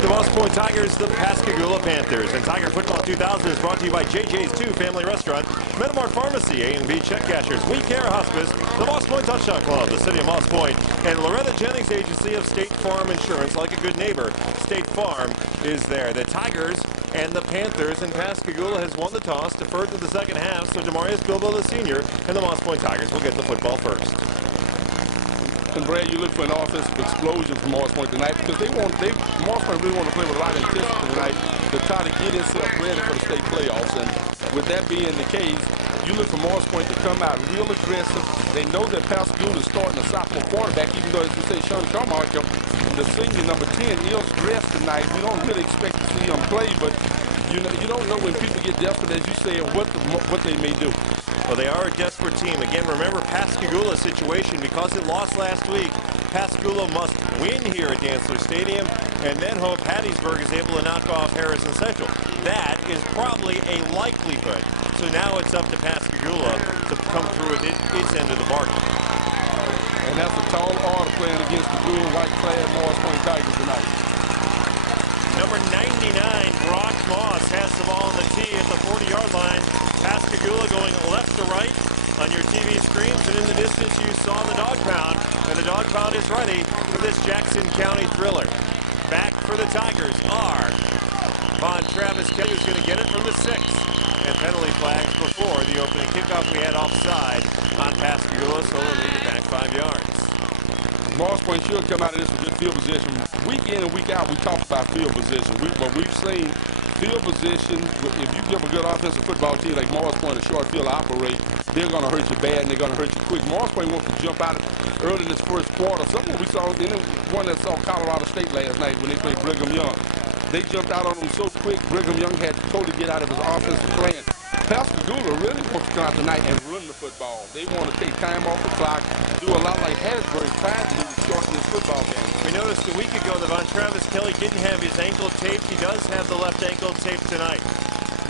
the Moss Point Tigers, the Pascagoula Panthers. And Tiger Football 2000 is brought to you by JJ's 2 Family Restaurant, Metamart Pharmacy, A&B Check Cashers, We Care Hospice, the Moss Point Touchdown Club, the City of Moss Point, and Loretta Jennings Agency of State Farm Insurance. Like a good neighbor, State Farm is there. The Tigers and the Panthers, and Pascagoula has won the toss, deferred to the second half, so Demarius Bilbo, the senior, and the Moss Point Tigers will get the football first. And Brad, you look for an offensive explosion from Moss Point tonight because Moss Point really want to play with a lot of intensity tonight to try to get itself ready for the state playoffs. And with that being the case, you look for Moss Point to come out real aggressive. They know that Pascagoula is starting a sophomore quarterback, even though, as you say, Sean Carmichael, the senior number 10, is dressed tonight. We don't really expect to see him play, but you don't know when people get desperate, as you say, what they may do. Well, they are a desperate team. Again, remember Pascagoula's situation. Because it lost last week, Pascagoula must win here at Dantzler Stadium and then hope Hattiesburg is able to knock off Harrison Central. That is probably a likelihood. So now it's up to Pascagoula to come through with its end of the bargain. And that's a tall order playing against the blue and white clad Moss Point Tigers tonight. Number 99, Brock Moss, has the ball on the tee at the 40-yard line. Pascagoula going left to right on your TV screens, and in the distance you saw the dog pound, and the dog pound is ready for this Jackson County thriller. Back for the Tigers are Von Travis Kelly, who's going to get it from the 6, and penalty flags before the opening kickoff. We had offside on Pascagoula, so we'll leave it back 5 yards. Moss Point should come out of this with good field position. Week in and week out, we talk about field position. But we've seen field position, if you give a good offensive football team like Moss Point a short field to operate, they're going to hurt you bad and they're going to hurt you quick. Moss Point wants to jump out early in this first quarter. Something we saw in one that saw Colorado State last night when they played Brigham Young. They jumped out on them so quick, Brigham Young had to totally get out of his offensive plan. Pascagoula really wants to come out tonight and run the football. They want to take time off the clock, do a lot like Hattiesburg tried to do to shorten this football game. We noticed a week ago that Von Travis Kelly didn't have his ankle taped. He does have the left ankle taped tonight.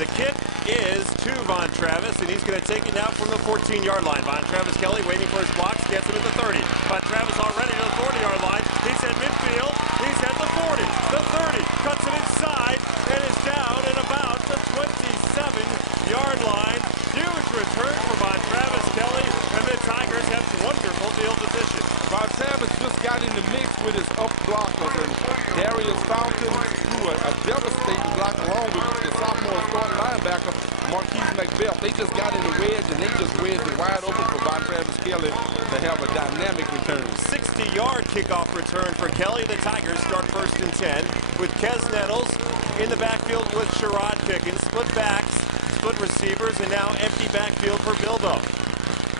The kick is to Von Travis, and he's going to take it now from the 14-yard line. Von Travis Kelly waiting for his blocks, gets him at the 30. Von Travis already to the 40-yard line. He's at midfield. He's at the 40, the 30, cuts it inside, and is down at about the 27-yard line. Huge return for Von Travis Kelly, and the Tigers have wonderful field position. Von Travis just got in the mix with his up blockers, and Darius Fountain threw a devastating block along with the sophomore starting linebacker, Marquise McBeth. They just got in the wedge, and they just wedged it wide open for Von Travis Kelly to have a dynamic return. 60-yard kickoff return for Kelly. The Tigers start 1st and 10 with Kez Nettles in the backfield with Sherrod Pickens. Split backs, split receivers, and now empty backfield for Bilbo.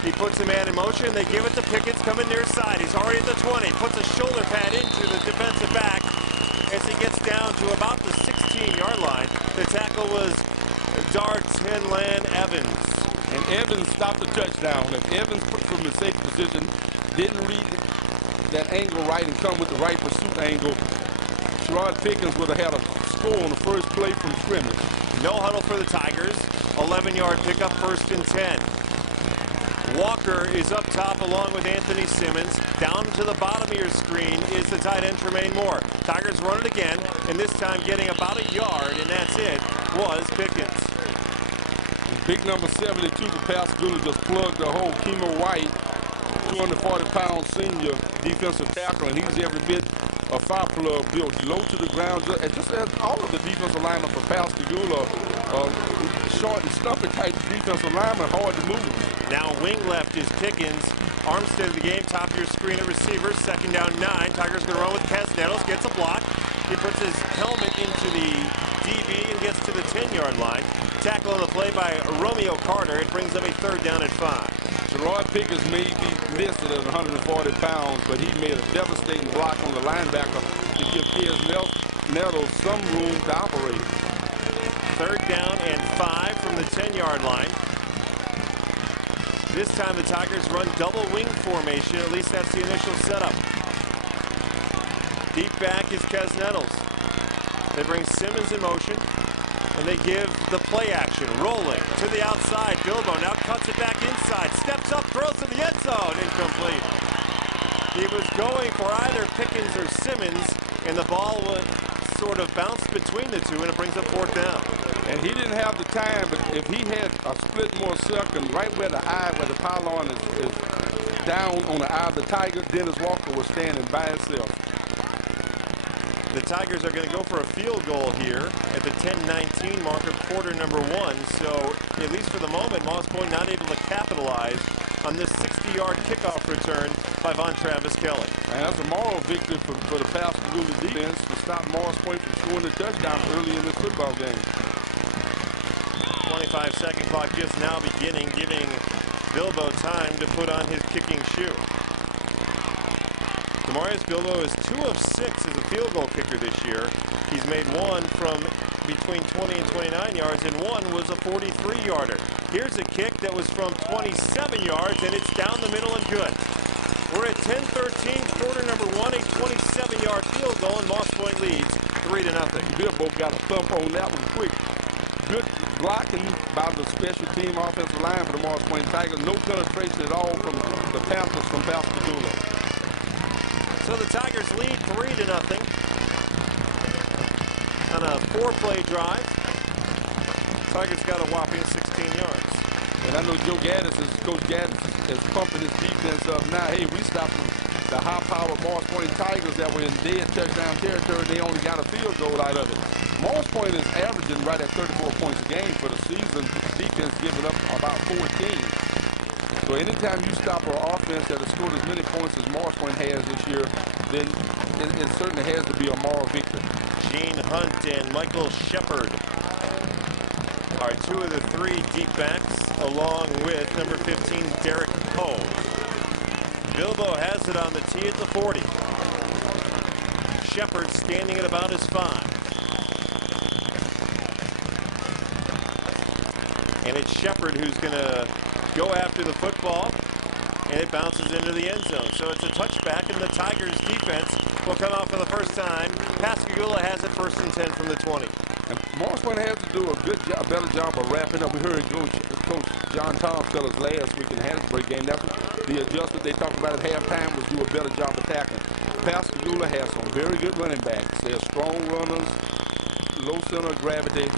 He puts a man in motion. They give it to Pickens coming near side. He's already at the 20. Puts a shoulder pad into the defensive back as he gets down to about the 16-yard line. The tackle was Dartinland Evans. And Evans stopped the touchdown. If Evans from the safety position didn't read that angle right and come with the right pursuit angle, Sherrod Pickens would have had a score on the first play from scrimmage. No huddle for the Tigers. 11-yard pickup, 1st and 10. Walker is up top along with Anthony Simmons. Down to the bottom of your screen is the tight end Tremaine Moore. Tigers run it again, and this time getting about a yard, and that's it, was Pickens. Big number 72 for Pascagoula just plugged the hole. Kemo White, 240-pound senior defensive tackle, and he's every bit a fire plug built low to the ground. And just as all of the defensive linemen for Pascagoula, short and stumpy type defensive linemen, hard to move. Now wing left is Pickens. Armstead of the game, top of your screen of receivers. 2nd down 9. Tigers going to run with Kez Nettles. Gets a block. He puts his helmet into the DB and gets to the 10-yard line. Tackle on the play by Romeo Carter. It brings them a 3rd down and 5. Sherrod Pickens may be listed at 140 pounds, but he made a devastating block on the linebacker to give Kez Nettles some room to operate. 3rd down and 5 from the 10-yard line. This time the Tigers run double wing formation. At least that's the initial setup. Deep back is Kez Nettles. They bring Simmons in motion, and they give the play action. Rolling to the outside. Bilbo now cuts it back inside. Steps up, throws to the end zone. Incomplete. He was going for either Pickens or Simmons, and the ball was sort of bounced between the two, and it brings up fourth down. And he didn't have the time, but if he had a split more second, right where the eye, where the pylon is down on the eye of the Tiger, Dennis Walker was standing by himself. The Tigers are going to go for a field goal here at the 10-19 mark of quarter number one. So at least for the moment, Moss Point not able to capitalize on this 60-yard kickoff return by Von Travis Kelly. And that's a moral victory for the Pascagoula defense to stop Moss Point from scoring a touchdown early in this football game. 25-second clock just now beginning, giving Bilbo time to put on his kicking shoe. Demarius Bilbo is 2 of 6 as a field goal kicker this year. He's made one from between 20 and 29 yards, and one was a 43-yarder. Here's a kick that was from 27 yards, and it's down the middle and good. We're at 10-13, quarter number one, a 27-yard field goal, and Moss Point leads 3-0. Bilbo got a thump on that one quick. Good blocking by the special team offensive line for the Moss Point Tigers. No penetration at all from the Panthers from Pascagoula. So the Tigers lead 3-0 on a 4-play drive. Tigers got a whopping 16 yards. And I know Coach Gaddis is pumping his defense up now. Hey, we stopped the high-powered Moss Point Tigers that were in dead touchdown territory. They only got a field goal out of it. Moss Point is averaging right at 34 points a game for the season. Defense giving up about 14. So anytime you stop an offense that has scored as many points as Moss Point has this year, then it certainly has to be a moral victory. Gene Hunt and Michael Shepard are 2 of the 3 deep backs, along with number 15, Derek Poe. Bilbo has it on the tee at the 40. Shepard standing at about his 5. And it's Shepard who's going to go after the football, and it bounces into the end zone. So it's a touchback, and the Tigers defense will come out for the first time. Pascagoula has it 1st and 10 from the 20. And Moss Point has to do a better job of wrapping up. We heard Coach John Tom tell us last week in the Harrisburg game that the adjustment they talked about at halftime was do a better job attacking. Pascagoula has some very good running backs. They have strong runners, low center of gravity,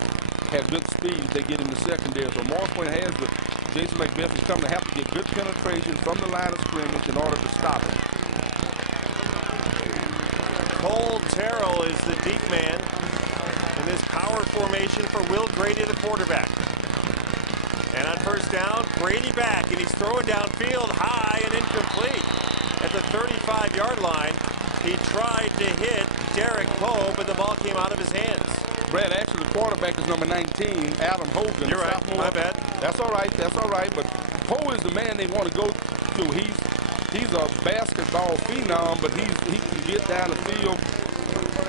have good speed. They get in the secondary. So Moss Point has the Jason McBeth is coming to have to get good penetration from the line of scrimmage in order to stop him. Cole Terrell is the deep man in this power formation for Will Grady, the quarterback. And on first down, Grady back, and he's throwing downfield high and incomplete. At the 35-yard line, he tried to hit Derek Poe, but the ball came out of his hands. Brad, actually, the quarterback is number 19, Adam Hogan. You're right, sophomore. my bad. That's all right, but Poe is the man they want to go to. He's a basketball phenom, but he can get down the field.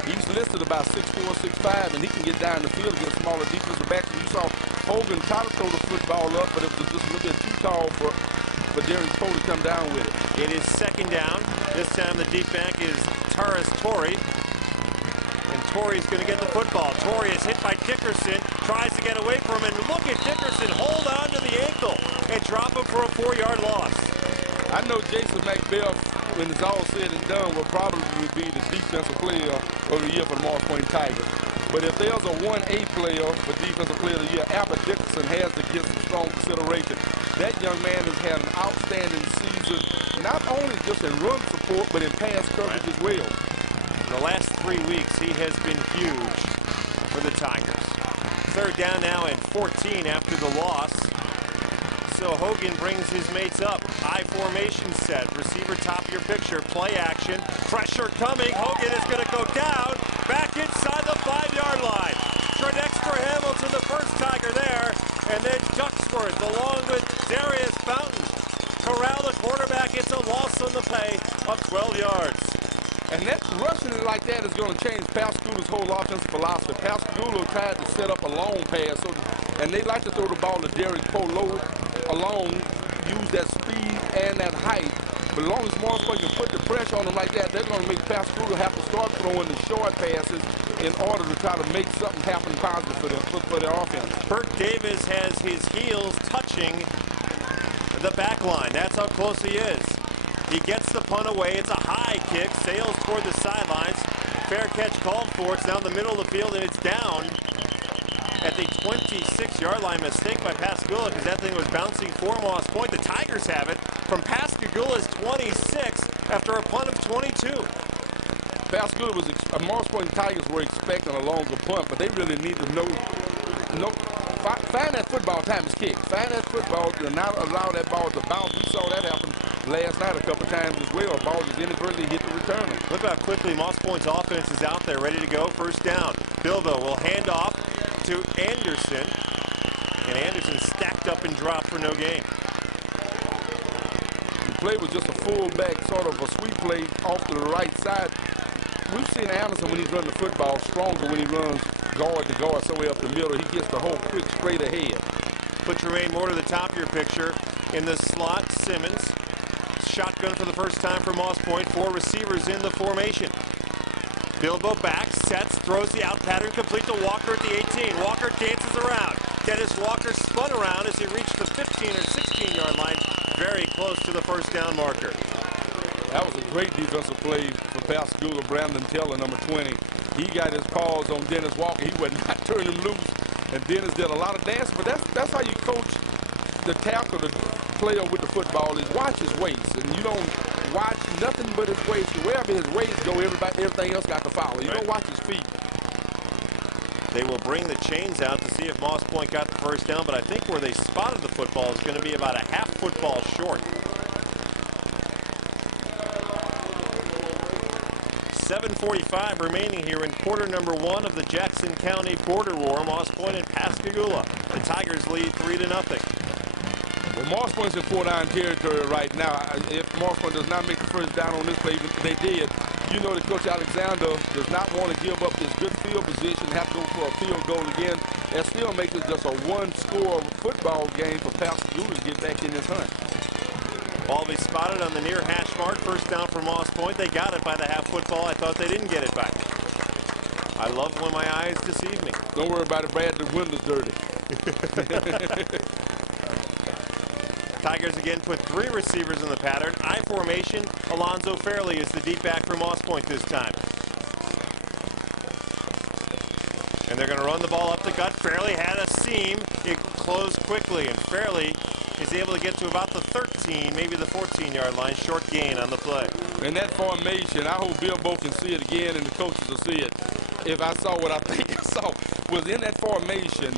He's listed about 6'4", 6'5", and he can get down the field against smaller defensive backs. You saw Hogan try to throw the football up, but it was just a little bit too tall for Derek Poe to come down with it. It is 2nd down. This time the deep back is Taras Torrey. And Torrey's going to get the football. Torrey is hit by Dickerson, tries to get away from him, and look at Dickerson hold on to the ankle and drop him for a 4-yard loss. I know Jason McBeth, when it's all said and done, will probably be the defensive player of the year for the Moss Point Tigers. But if there's a 1A player for defensive player of the year, Albert Dickerson has to get some strong consideration. That young man has had an outstanding season, not only just in run support, but in pass coverage as well. In the last 3 weeks, he has been huge for the Tigers. 3rd down now and 14 after the loss. So Hogan brings his mates up. I formation set. Receiver top of your picture. Play action. Pressure coming. Hogan is going to go down. Back inside the 5-yard line. Tredexter Hamilton, the first Tiger there. And then Ducksworth along with Darius Fountain. Corral, the quarterback, gets a loss on the play of 12 yards. And that rushing it like that is going to change Pascagoula's whole offensive philosophy. Pascagoula tried to set up a long pass, and they like to throw the ball to Derek Poe low along, use that speed and that height. But as long as Moss Point can put the pressure on them like that, they're going to make Pascagoula have to start throwing the short passes in order to try to make something happen positive for their offense. Bert Davis has his heels touching the back line. That's how close he is. He gets the punt away. It's a high kick, sails toward the sidelines. fair catch called for. It's now in the middle of the field, and it's down at the 26-yard line. Mistake by Pascagoula because that thing was bouncing for Moss Point. The Tigers have it from Pascagoula's 26 after a punt of 22. Pascagoula was, Moss Point Tigers were expecting a longer punt, but they really need to find that football time is kick. Find that football and not allow that ball to bounce. We saw that happen last night a couple times as well. Ball just inadvertently hit the returner. Look how quickly Moss Point's offense is out there, ready to go. First down. Bilbo will hand off to Anderson, and Anderson stacked up and dropped for no gain. The play was just a fullback, sort of a sweep play off to the right side. We've seen Anderson when he's running the football stronger when he runs guard to guard somewhere up the middle. He gets the whole quick straight ahead. Put Tremaine Moore to the top of your picture. In the slot, Simmons. Shotgun for the first time for Moss Point. 4 receivers in the formation. Bilbo back, sets, throws the out pattern complete to Walker at the 18. Walker dances around. Dennis Walker spun around as he reached the 15 or 16-yard line, very close to the first down marker. That was a great defensive play for Pascagoula. Brandon Teller, number 20. He got his paws on Dennis Walker. He would not turn him loose, and Dennis did a lot of dancing. But that's how you coach the tackle, the player with the football, is watch his waist, and you don't watch nothing but his waist. Wherever his waist go, everything else got to follow. You don't watch his feet. They will bring the chains out to see if Moss Point got the first down, but I think where they spotted the football is going to be about a half football short. 7:45 remaining here in quarter number 1 of the Jackson County border war. Moss Point and Pascagoula. The Tigers lead 3-0. Well, Moss Point's in 4-down territory right now. If Moss Point does not make the first down on this play, they did. You know that Coach Alexander does not want to give up this good field position, have to go for a field goal again, and still make it just a one-score football game for Pascagoula to get back in this hunt. Ball be spotted on the near hash mark. First down for Moss Point. They got it by the half football. I thought they didn't get it back. I love when my eyes deceive me. Don't worry about it, Brad. The window's dirty. Tigers again put 3 receivers in the pattern. I formation. Alonzo Fairley is the deep back for Moss Point this time. And they're going to run the ball up the gut. Fairley had a seam. It closed quickly, and Fairley is able to get to about the 13, maybe the 14-yard line. Short gain on the play. In that formation, I hope Bilbo can see it again and the coaches will see it. If I saw what I think I saw, was in that formation,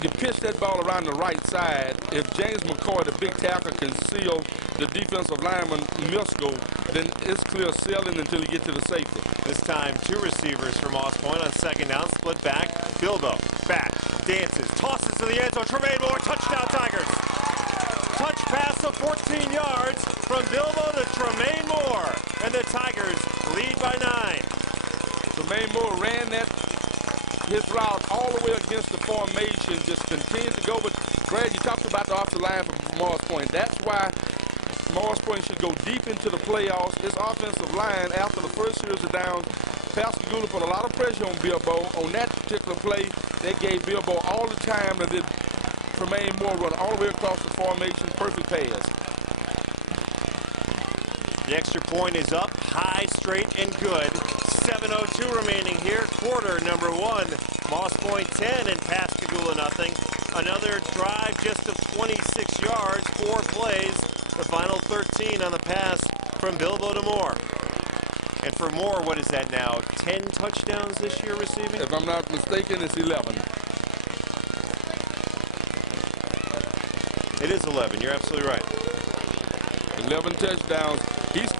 you pitch that ball around the right side. If James McCoy, the big tackle, can seal the defensive lineman Miskell, then it's clear sailing until you get to the safety. This time, 2 receivers for Moss Point on second down, split back. Bilbo, back, dances, tosses to the end zone. Tremaine Moore, touchdown Tigers. Touch pass of 14 yards from Bilbo to Tremaine Moore. And the Tigers lead by 9. Tremaine Moore ran his route all the way against the formation, just continued to go. But, Brad, you talked about the offensive line for Moss Point. That's why Moss Point should go deep into the playoffs. This offensive line, after the first series of downs, Pascagoula put a lot of pressure on Bilbo. On that particular play, they gave Bilbo all the time that did Tremaine Moore run all the way across the formation. Perfect pass. The extra point is up, high, straight, and good. 7:02 remaining here, quarter number 1. Moss Point 10 and Pascagoula nothing. Another drive just of 26 yards, 4 plays. The final 13 on the pass from Bilbo to Moore. And for Moore, what is that now? 10 touchdowns this year receiving? If I'm not mistaken, it's 11. It is 11. You're absolutely right. 11 touchdowns.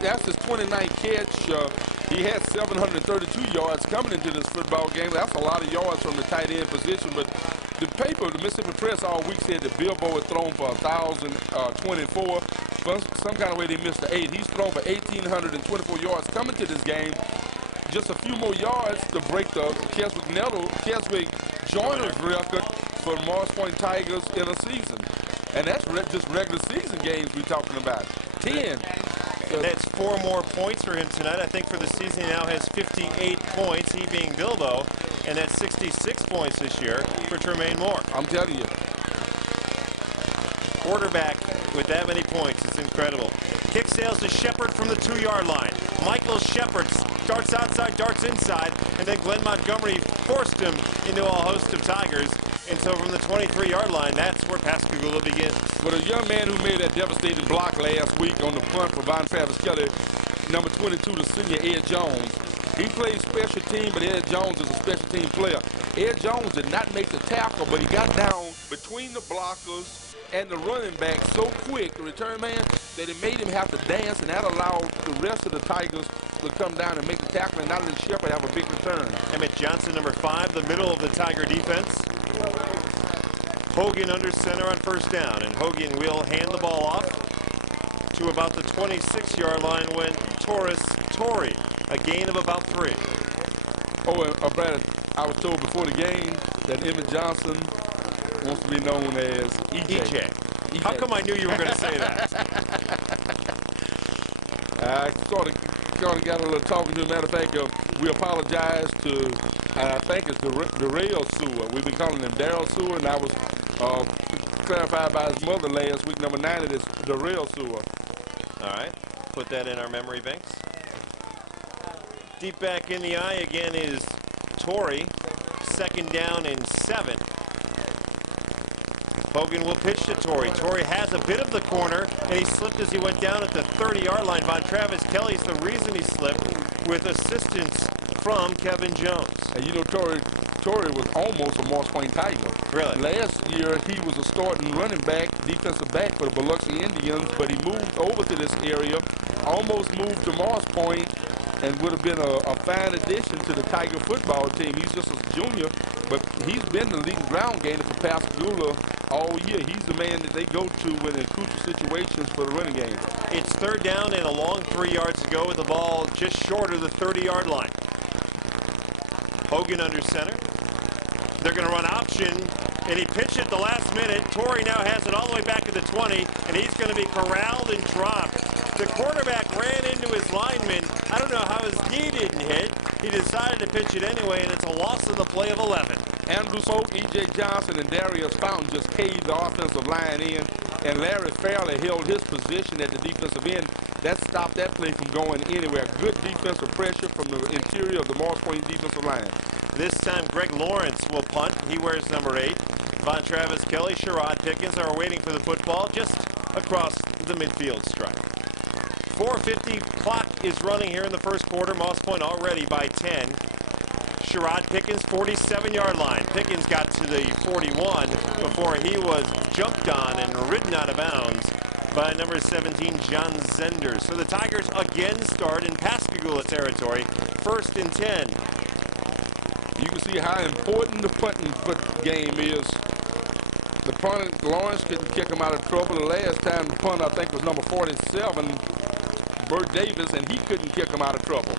That's his 29th catch. He had 732 yards coming into this football game. That's a lot of yards from the tight end position. But the paper, the Mississippi Press, all week said that Bilbo had thrown for 1,024. Some kind of way they missed the 8. He's thrown for 1,824 yards coming to this game. Just a few more yards to break the Keswick Joyner's record for Moss Point Tigers in a season. And that's just regular season games we're talking about. 10. And that's 4 more points for him tonight. I think for the season he now has 58 points, he being Bilbo, and that's 66 points this year for Tremaine Moore. I'm telling you. Quarterback with that many points, it's incredible. Kick sails to Shepard from the 2-yard line. Michael Shepard darts outside, darts inside, and then Glenn Montgomery forced him into a host of Tigers. And so from the 23-yard line, that's where Pascagoula begins. Well, a young man who made that devastating block last week on the punt for Von Travis Kelly, number 22, the senior Ed Jones. He plays special team, but Ed Jones is a special team player. Ed Jones did not make the tackle, but he got down between the blockers and the running back so quick, the return man, that it made him have to dance, and that allowed the rest of the Tigers to come down and make the tackle, and not let Shepard have a big return. Emmett Johnson, number 5, the middle of the Tiger defense. Hogan under center on first down, and Hogan will hand the ball off to about the 26-yard line when Torrey, a gain of about 3. Oh, and Brad, I was told before the game that Emmett Johnson wants to be known as EJ. How come I knew you were going to say that? I sort of got a little talking to him. Matter of fact, we apologize to, I think it's Darrell Sewell. We've been calling him Darrell Sewell, and I was clarified by his mother last week, number 9, it is Darrell Sewell. All right, put that in our memory banks. Deep back in the eye again is Torrey. 2nd down and 7. Hogan will pitch to Torrey. Torrey has a bit of the corner, and he slipped as he went down at the 30-yard line. Von Travis Kelly's the reason he slipped, with assistance from Kevin Jones. And you know, Torrey was almost a Moss Point Tiger. Really? Last year, he was a starting running back, defensive back for the Biloxi Indians, but he moved over to this area, almost moved to Moss Point, and would have been a fine addition to the Tiger football team. He's just a junior, but he's been the leading ground gainer for Pascagoula all year. He's the man that they go to when in crucial situations for the running game. It's 3rd down and a long 3 yards to go with the ball just short of the 30-yard line. Hogan under center. They're going to run option, and he pitched it the last minute. Torrey now has it all the way back to the 20, and he's going to be corralled and dropped. The quarterback ran into his lineman. I don't know how his knee didn't hit. He decided to pitch it anyway, and it's a loss of the play of 11. Andrew Polk, E.J. Johnson, and Darius Fountain just caved the offensive line in, and Larry Fairley held his position at the defensive end. That stopped that play from going anywhere. Good defensive pressure from the interior of the Moss Point defensive line. This time, Greg Lawrence will punt. He wears number 8. Von Travis Kelly, Sherrod Pickens are waiting for the football just across the midfield stripe. 4:50 clock is running here in the first quarter. Moss Point already by 10. Sherrod Pickens, 47-yard line. Pickens got to the 41 before he was jumped on and ridden out of bounds by number 17, John Zender. So the Tigers again start in Pascagoula territory, 1st and 10. You can see how important the punting game is. The punter, Lawrence, couldn't kick him out of trouble. The last time the punter, I think, was number 47, Bert Davis, and he couldn't kick him out of trouble.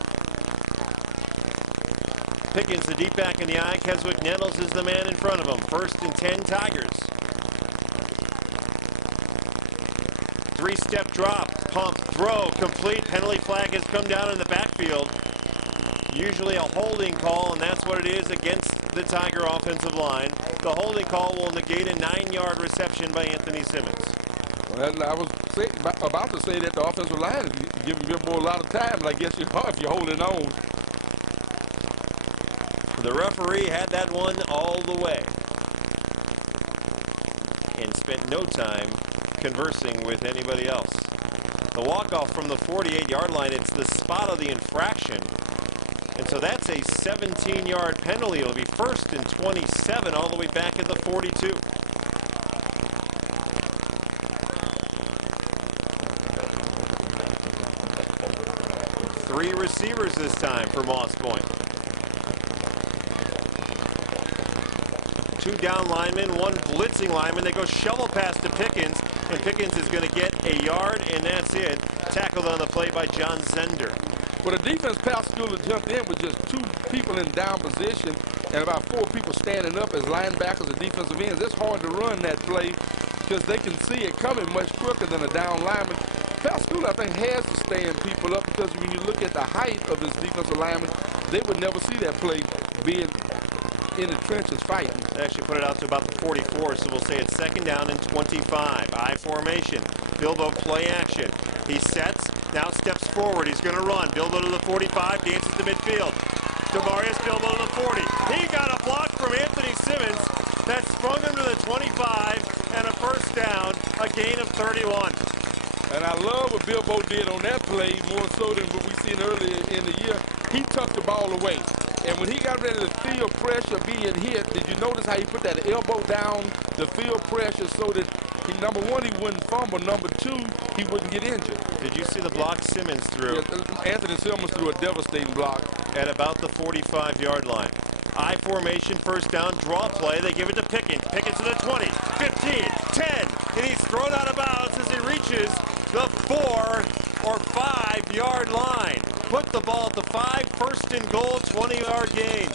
Pickens, the deep back in the eye. Keswick Nettles is the man in front of him. 1st and 10 Tigers. 3-step drop, pump, throw, complete. Penalty flag has come down in the backfield. Usually a holding call, and that's what it is against the Tiger offensive line. The holding call will negate a 9-yard reception by Anthony Simmons. Well, I was about to say that the offensive line is giving Gilmore a lot of time, but I guess you are if you're holding on. The referee had that one all the way and spent no time conversing with anybody else. The walk-off from the 48-yard line, it's the spot of the infraction. And so that's a 17-yard penalty. It'll be 1st and 27 all the way back at the 42. Three receivers this time for Moss Point. 2 down linemen, 1 blitzing lineman. They go shovel pass to Pickens, and Pickens is going to get a yard, and that's it. Tackled on the play by John Zender. Well, the defense, Pascagoula jumped in with just 2 people in down position and about 4 people standing up as linebackers and defensive ends. It's hard to run that play because they can see it coming much quicker than a down lineman. Pascagoula, I think, has to stand people up because when you look at the height of this defensive lineman, they would never see that play being in the trenches fighting. They actually put it out to about the 44, so we'll say it's 2nd down and 25. I formation. Bilbo play action. He sets, now steps forward. He's going to run. Bilbo to the 45, dances to midfield. Tavarius Bilbo to the 40. He got a block from Anthony Simmons that sprung him to the 25 and a first down, a gain of 31. And I love what Bilbo did on that play, more so than what we seen earlier in the year. He tucked the ball away. And when he got ready to feel pressure being hit, did you notice how he put that elbow down to feel pressure so that, number one, he wouldn't fumble. Number two, he wouldn't get injured. Did you see the block Simmons threw? Yeah, Anthony Simmons threw a devastating block. At about the 45-yard line. I formation, first down, draw play. They give it to Pickens. Pickens to the 20, 15, 10, and he's thrown out of bounds as he reaches the 4 or 5-yard line. Put the ball at the 5, first and goal, 20-yard gain.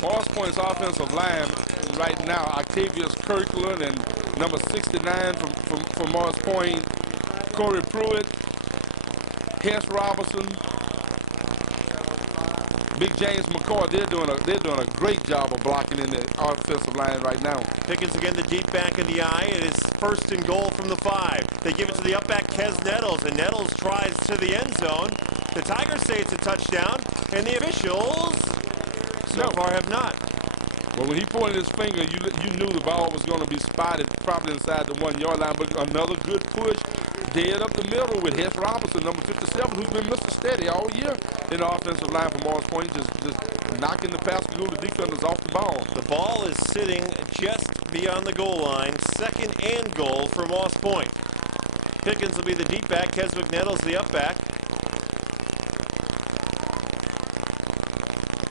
Morris Point's offensive line right now, Octavius Kirkland and number 69 from Morris Point, Corey Pruitt, Hess Robertson, Big James McCoy, they're doing a great job of blocking in the offensive line right now. Pickens again, the deep back in the eye. It is first and goal from the 5. They give it to the up back, Kez Nettles, and Nettles tries to the end zone. The Tigers say it's a touchdown, and the officials so far have not. Well, when he pointed his finger, you knew the ball was going to be spotted probably inside the 1-yard line, but another good push dead up the middle with Hess Robinson, number 57, who's been Mr. Steady all year in the offensive line for Morris Point, just knocking the Pascagoula defenders off the ball. The ball is sitting just beyond the goal line, 2nd and goal for Morris Point. Pickens will be the deep back, Keswick Nettles the up back.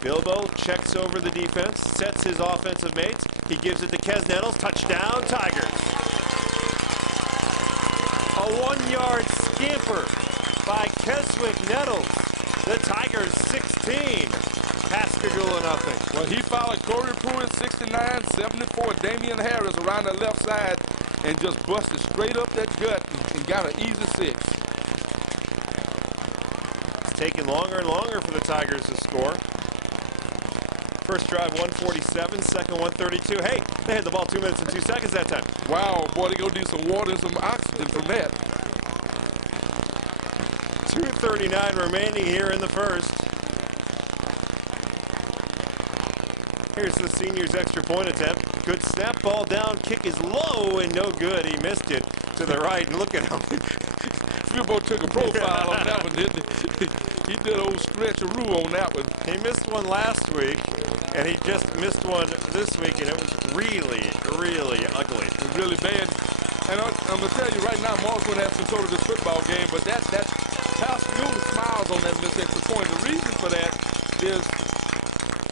Bilbo checks over the defense, sets his offensive mates. He gives it to Kez Nettles. Touchdown, Tigers. A 1-yard scamper by Keswick Nettles. The Tigers 16, Pascagoula nothing. Well, he followed Corey Pruitt, 69, 74, Damian Harris around the left side and just busted straight up that gut and got an easy 6. It's taking longer and longer for the Tigers to score. First drive 147, second 132. Hey, they had the ball 2 minutes and 2 seconds that time. Wow, boy, they go do some water and some oxygen from that. 2:39 remaining here in the first. Here's the senior's extra point attempt. Good snap, ball down, kick is low and no good. He missed it to the right, and look at him. Bilbo took a profile on that one, didn't he? He did old stretcheroo on that one. He missed one last week, and he just missed one this week, and it was really, really ugly. It was really bad. And I'm going to tell you right now, Morris going to have control of this football game, but that Pascagoula smiles on that missed extra point. The reason for that is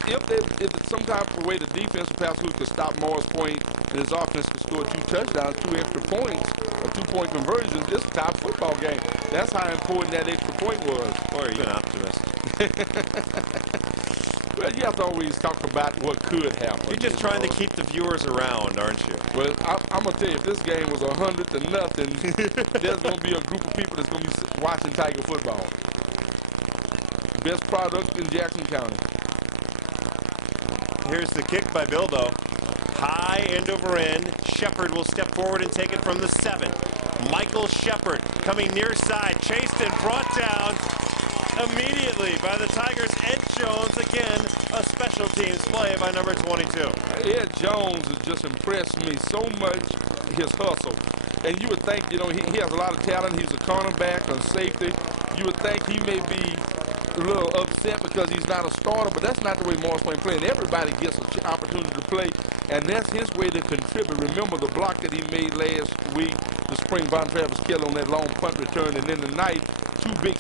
if some type of way the defense of Pascagoula could stop Morris Point and his offense could score 2 touchdowns, 2 extra points, a 2-point conversion, this is a top football game. That's how important that extra point was. Boy, are you an optimist. Well, you have to always talk about what could happen. You're just trying to keep the viewers around, aren't you? Well, I'm going to tell you, if this game was 100-0, there's going to be a group of people that's going to be watching Tiger football. Best product in Jackson County. Here's the kick by Bilbo. High end over end. Shepard will step forward and take it from the 7. Michael Shepard coming near side, chased and brought down immediately by the Tigers. Ed Jones, again, a special teams play by number 22. Ed Jones has just impressed me so much, his hustle. And you would think, you know, he has a lot of talent. He's a cornerback, a safety. You would think he may be a little upset because he's not a starter, but that's not the way Morris Point plays. Everybody gets an opportunity to play, and that's his way to contribute. Remember the block that he made last week, the spring Von Travis Kelly on that long punt return, and then tonight, 2 big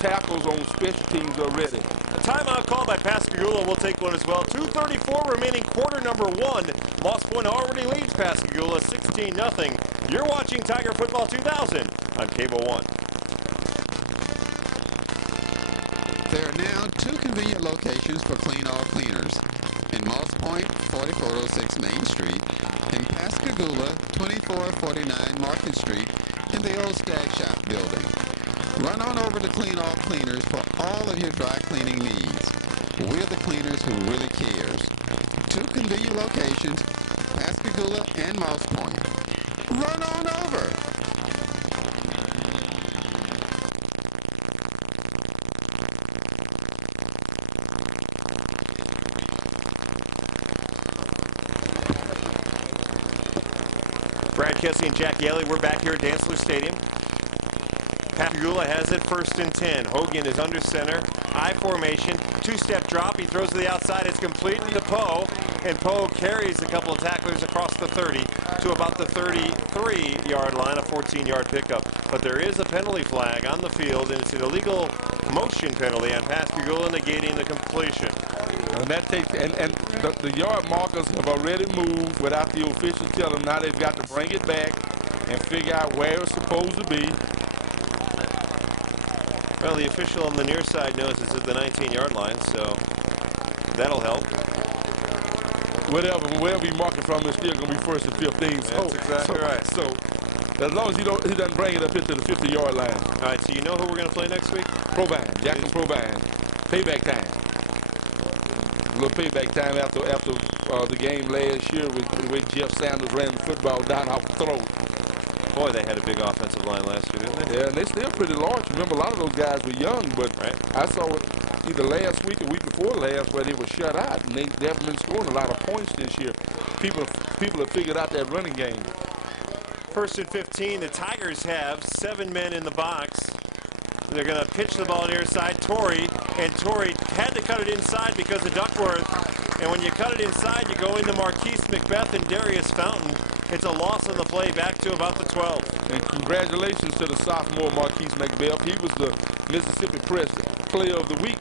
tackles on special teams already. A timeout call by Pascagoula. We'll take one as well. 2:34 remaining, quarter number 1. Moss Point already leads Pascagoula 16-0. You're watching Tiger Football 2000 on Cable 1. There are now 2 convenient locations for Clean All Cleaners. In Moss Point, 4406 Main Street. In Pascagoula, 2449 Market Street. In the old Stag Shop building. Run on over to Clean All Cleaners for all of your dry cleaning needs. We're the cleaners who really cares. two convenient locations, Pascagoula and Moss Point. Run on over. Brad Kessie and Jack Yaley, we're back here at Dantzler Stadium. Pascagoula has it 1st and 10. Hogan is under center, I formation, two-step drop. He throws to the outside. It's complete to Poe, and Poe carries a couple of tacklers across the 30 to about the 33-yard line, a 14-yard pickup. But there is a penalty flag on the field, and it's an illegal motion penalty on Pascagoula, negating the completion. And that takes, and the yard markers have already moved without the official telling them. Now they've got to bring it back and figure out where it's supposed to be. Well, the official on the near side knows it's at the 19-yard line, so that'll help. Wherever you mark it from, it's still going to be 1st and 15. That's exactly right. So as long as he doesn't bring it up here to the 50-yard line. All right, so you know who we're going to play next week? Provine, Jackson Provine. Payback time. A little payback time after the game last year with the way Jeff Sanders ran the football down our throat. Boy, they had a big offensive line last year, didn't they? Yeah, and they're still pretty large. Remember, a lot of those guys were young, but I saw it either last week or week before last where they were shut out, and they haven't been scoring a lot of points this year. People have figured out that running game. 1st and 15, the Tigers have 7 men in the box. They're going to pitch the ball near side. Torrey had to cut it inside because of Duckworth. And when you cut it inside, you go into Marquise Macbeth and Darius Fountain. It's a loss on the play back to about the 12. And congratulations to the sophomore Marquise Macbeth. He was the Mississippi Press Player of the Week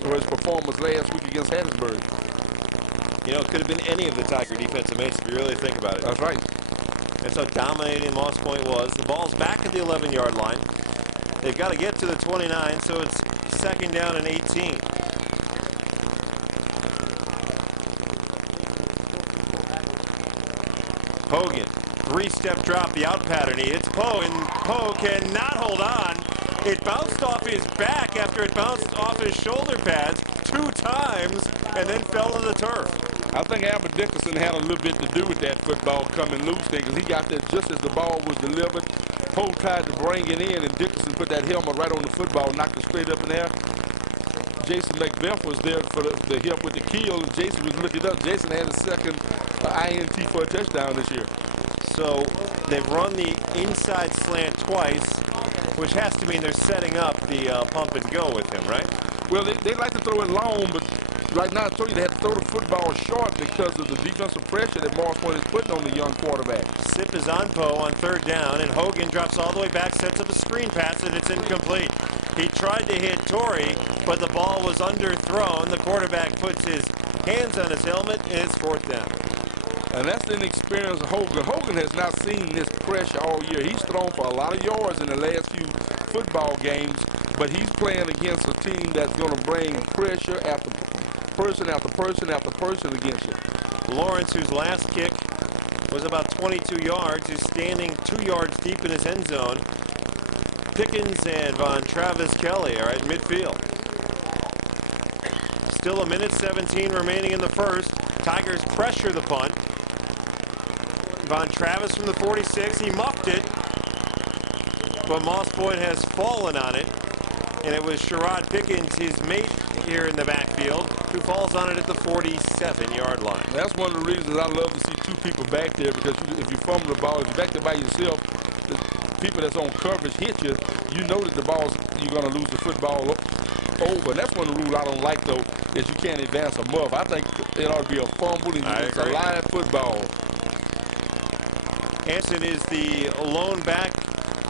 for his performance last week against Hattiesburg. You know, it could have been any of the Tiger defensive ends if you really think about it. That's right. That's how dominating Moss Point was. The ball's back at the 11-yard line. They've got to get to the 29, so it's 2nd down and 18. Hogan, 3-step drop, the out pattern. He hits Poe, and Poe cannot hold on. It bounced off his back after it bounced off his shoulder pads 2 times and then fell to the turf. I think Albert Dickerson had a little bit to do with that football coming loose thing, because he got there just as the ball was delivered. Poe tried to bring it in, and Dickerson put that helmet right on the football, knocked it straight up in there. Jason Macbeth was there for the help with the keel, and Jason was looking up. Jason had his 2nd INT for a touchdown this year. So they've run the inside slant twice, which has to mean they're setting up the pump and go with him, right? Well, they like to throw it long, but right now I told you they have to throw the football short because of the defensive pressure that Moss Point is putting on the young quarterback. Sip is on Poe on 3rd down, and Hogan drops all the way back, sets up a screen pass, and it's incomplete. He tried to hit Torrey, but the ball was underthrown. The quarterback puts his hands on his helmet, and it's 4th down. And that's the inexperience of Hogan. Hogan has not seen this pressure all year. He's thrown for a lot of yards in the last few football games, but he's playing against a team that's going to bring pressure after person after person after person against you. Lawrence, whose last kick was about 22 yards, is standing 2 yards deep in his end zone. Pickens and Von Travis Kelly are at midfield. Still 1:17 remaining in the 1st. Tigers pressure the punt. Von Travis from the 46, he muffed it, but Moss Point has fallen on it, and it was Sherrod Pickens, his mate here in the backfield, who falls on it at the 47-yard line. That's one of the reasons I love to see 2 people back there, because if you fumble the ball, if you're back there by yourself, the people that's on coverage hit you, you know that you're going to lose the football over. And that's one of the rules I don't like, though, that you can't advance a muff. I think it ought to be a fumble, and it's a live football. Hanson is the lone back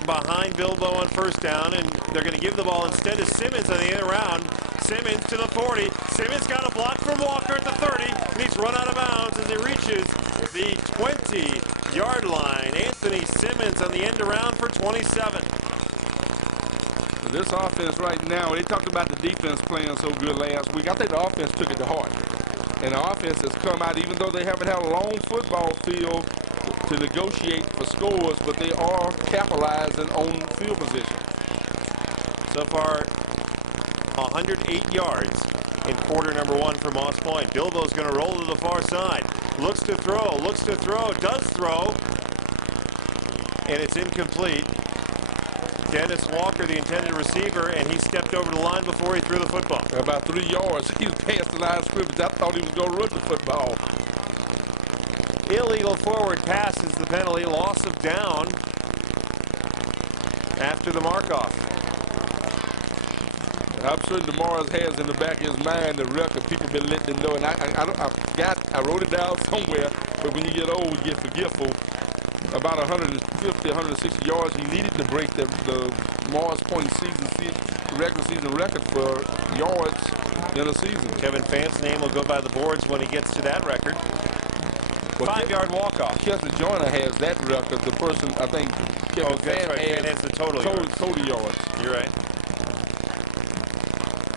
behind Bilbo on 1st down, and they're going to give the ball instead to Simmons on the end around. Simmons to the 40. Simmons got a block from Walker at the 30, and he's run out of bounds as he reaches the 20-yard line. Anthony Simmons on the end around for 27. This offense right now, they talked about the defense playing so good last week. I think the offense took it to heart. And the offense has come out, even though they haven't had a long football field to negotiate for scores, but they are capitalizing on field position. So far, 108 yards in quarter number 1 for Moss Point. Bilbo's going to roll to the far side. Looks to throw, does throw, and it's incomplete. Dennis Walker, the intended receiver, and he stepped over the line before he threw the football. About 3 yards. He was past the line of scrimmage. I thought he was going to run the football. Illegal forward pass is the penalty. Loss of down after the mark-off. I'm sure DeMars has in the back of his mind the record. People been letting him know, and I wrote it down somewhere. But when you get old, you get forgetful. About 150, 160 yards he needed to break the Mars Point regular season record for yards in a season. Kevin Fant's name will go by the boards when he gets to that record. Well, 5-yard walk-off. Kelsey Joyner has that record. The person, I think, Kevin Fant has the total yards. You're right.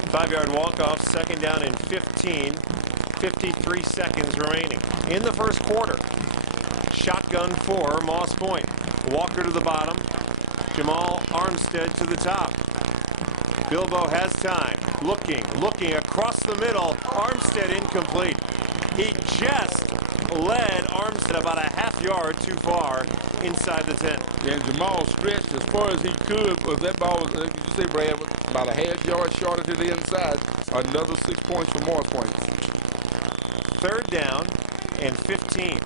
5-yard walk-off, second down and 15. 53 seconds remaining in the first quarter. Shotgun for Moss Point. Walker to the bottom. Jamal Armstead to the top. Bilbo has time. Looking across the middle. Armstead incomplete. He just led Armstead about a half yard too far inside the 10. And Jamal stretched as far as he could, but that ball was, like you say, Brad, about a half yard shorter to the inside. Another 6 points for Moss Point. Third down and 15.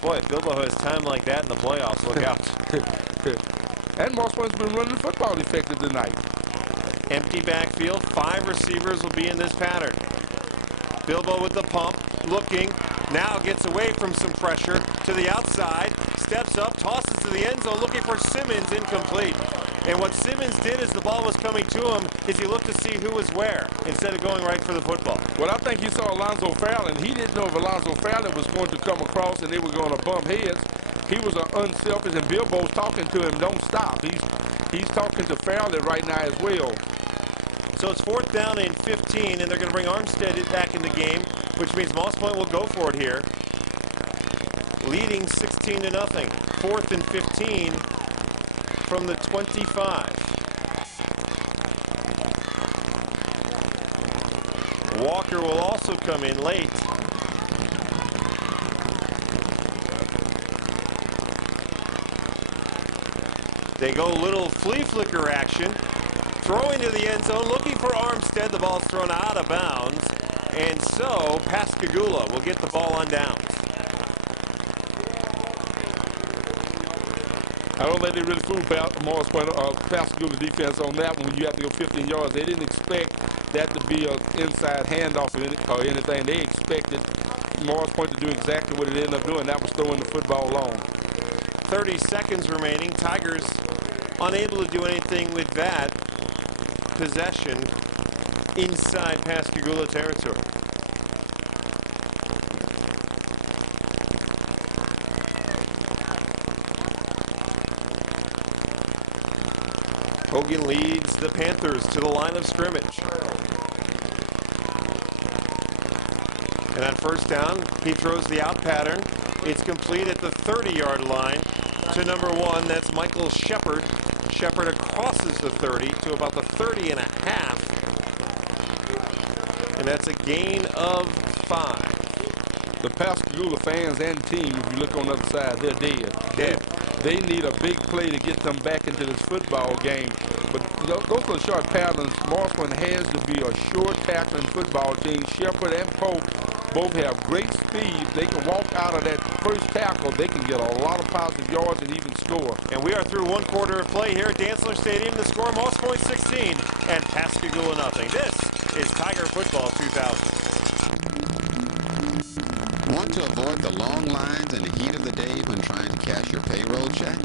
Boy, if Bilbo has time like that in the playoffs, look out. And Moss Point's been running the football effective tonight. Empty backfield. 5 receivers will be in this pattern. Bilbo with the pump, looking, now gets away from some pressure to the outside, steps up, tosses to the end zone, looking for Simmons, incomplete. And what Simmons did as the ball was coming to him is he looked to see who was where instead of going right for the football. Well, I think he saw Alonzo Fallon. He didn't know if Alonzo Fallon was going to come across and they were going to bump heads. He was unselfish, and Bilbo's talking to him, don't stop. He's talking to Fallon right now as well. So it's 4th down and 15, and they're going to bring Armstead back in the game, which means Moss Point will go for it here. Leading 16-0. 4th and 15 from the 25. Walker will also come in late. They go little flea flicker action. Throwing to the end zone, looking for Armstead. The ball's thrown out of bounds. And so Pascagoula will get the ball on downs. I don't think they really fooled Morris Point, Pascagoula defense on that one when you have to go 15 yards. They didn't expect that to be an inside handoff or anything. They expected Morris Point to do exactly what it ended up doing. That was throwing the football long. 30 seconds remaining. Tigers unable to do anything with that possession inside Pascagoula territory. Hogan leads the Panthers to the line of scrimmage. And on first down, he throws the out pattern. It's complete at the 30-yard line to number 1. That's Michael Shepard. Shepard crosses the 30 to about the 30.5. And that's a gain of 5. The Pascagoula fans and team, if you look on the other side, they're dead. They need a big play to get them back into this football game. But those are short patterns. Morrisman has to be a short tackling football team. Shepard and Pope both have great speed. They can walk out of that first tackle. They can get a lot of positive yards and even score. And we are through 1 quarter of play here at Dantzler Stadium. The score, Moss Point 16 and Pascagoula nothing. This is Tiger Football 2000. Want to avoid the long lines and the heat of the day when trying to cash your payroll check?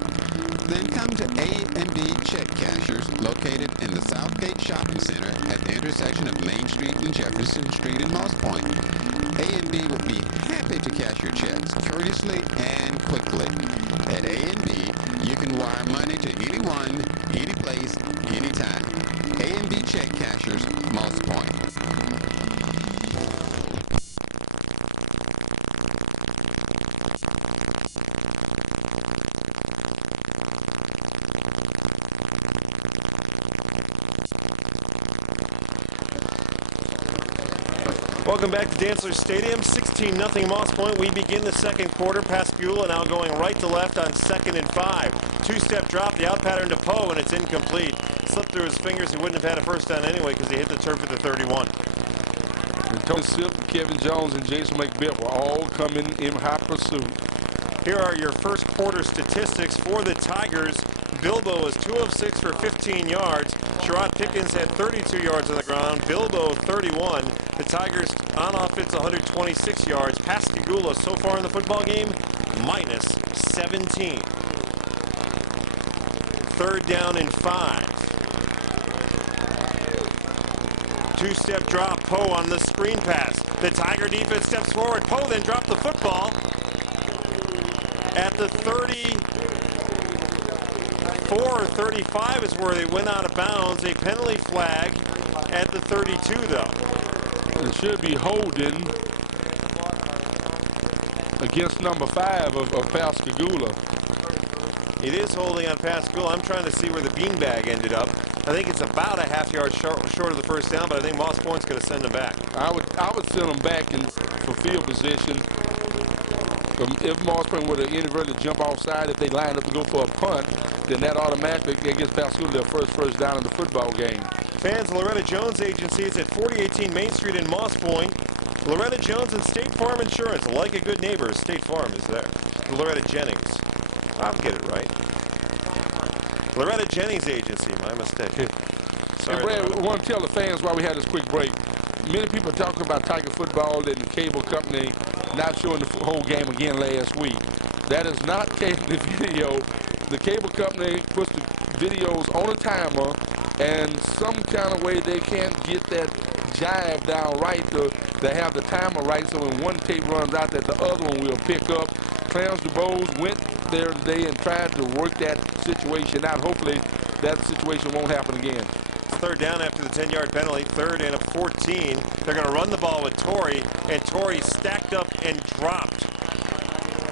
Then come to A&B Check Cashers, located in the Southgate Shopping Center at the intersection of Main Street and Jefferson Street in Moss Point. A&B will be happy to cash your checks courteously and quickly. At A&B, you can wire money to anyone, any place, anytime. A&B Check Cashers, Moss Point. Welcome back to Dantzler Stadium. 16-0 Moss Point. We begin the second quarter. Pascagoula now going right to left on 2nd and 5. Two-step drop, the out pattern to Poe, and it's incomplete. Slipped through his fingers. He wouldn't have had a first down anyway because he hit the turf at the 31. And Tony Sip, Kevin Jones, and Jason McBeth were all coming in hot pursuit. Here are your first quarter statistics for the Tigers. Bilbo was 2 of 6 for 15 yards. Sherrod Pickens had 32 yards on the ground. Bilbo 31. The Tigers on offense 126 yards. Pascagoula so far in the football game minus 17. Third down and 5. Two-step drop. Poe on the screen pass. The Tiger defense steps forward. Poe then dropped the football at the 34 or 35 is where they went out of bounds. A penalty flag at the 32, though. It should be holding against number 5 of Pascagoula. It is holding on Pascagoula. I'm trying to see where the beanbag ended up. I think it's about a half yard short of the first down, but I think Moss Point's going to send them back. I would send them back for field position. If Moss Point were to inadvertently jump offside, if they line up to go for a punt, then that automatically gives Pascagoula their first down in the football game. Fans, Loretta Jones Agency. It's at 4018 Main Street in Moss Point. Loretta Jones and State Farm Insurance. Like a good neighbor, State Farm is there. Loretta Jennings. I'll get it right. Loretta Jennings Agency. My mistake. Sorry, and Brad, we want to tell the fans why we had this quick break. Many people are talking about Tiger football and the cable company not showing the whole game again last week. That is not cable video. The cable company puts the videos on a timer, and some kind of way they can't get that jive down right to have the timer right, so when one tape runs out that the other one will pick up. Clarence DuBose went there today and tried to work that situation out. Hopefully that situation won't happen again. Third down after the 10-yard penalty. 3rd and 14. They're going to run the ball with Torrey, and Torrey stacked up and dropped.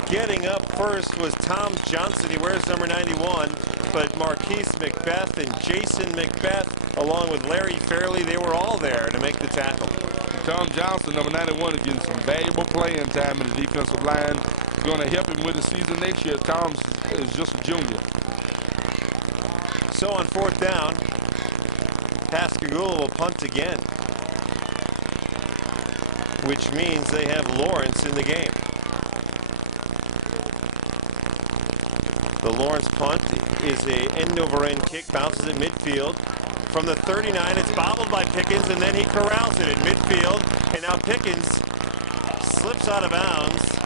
Getting up first was Tom Johnson. He wears number 91, but Marquise McBeth and Jason McBeth, along with Larry Fairley, they were all there to make the tackle. Tom Johnson, number 91, is getting some valuable playing time in the defensive line. Going to help him with the season next year. Tom is just a junior. So on 4th down, Pascagoula will punt again, which means they have Lawrence in the game. The Lawrence punt is a end-over-end kick, bounces at midfield. From the 39, it's bobbled by Pickens, and then he corrals it at midfield. And now Pickens slips out of bounds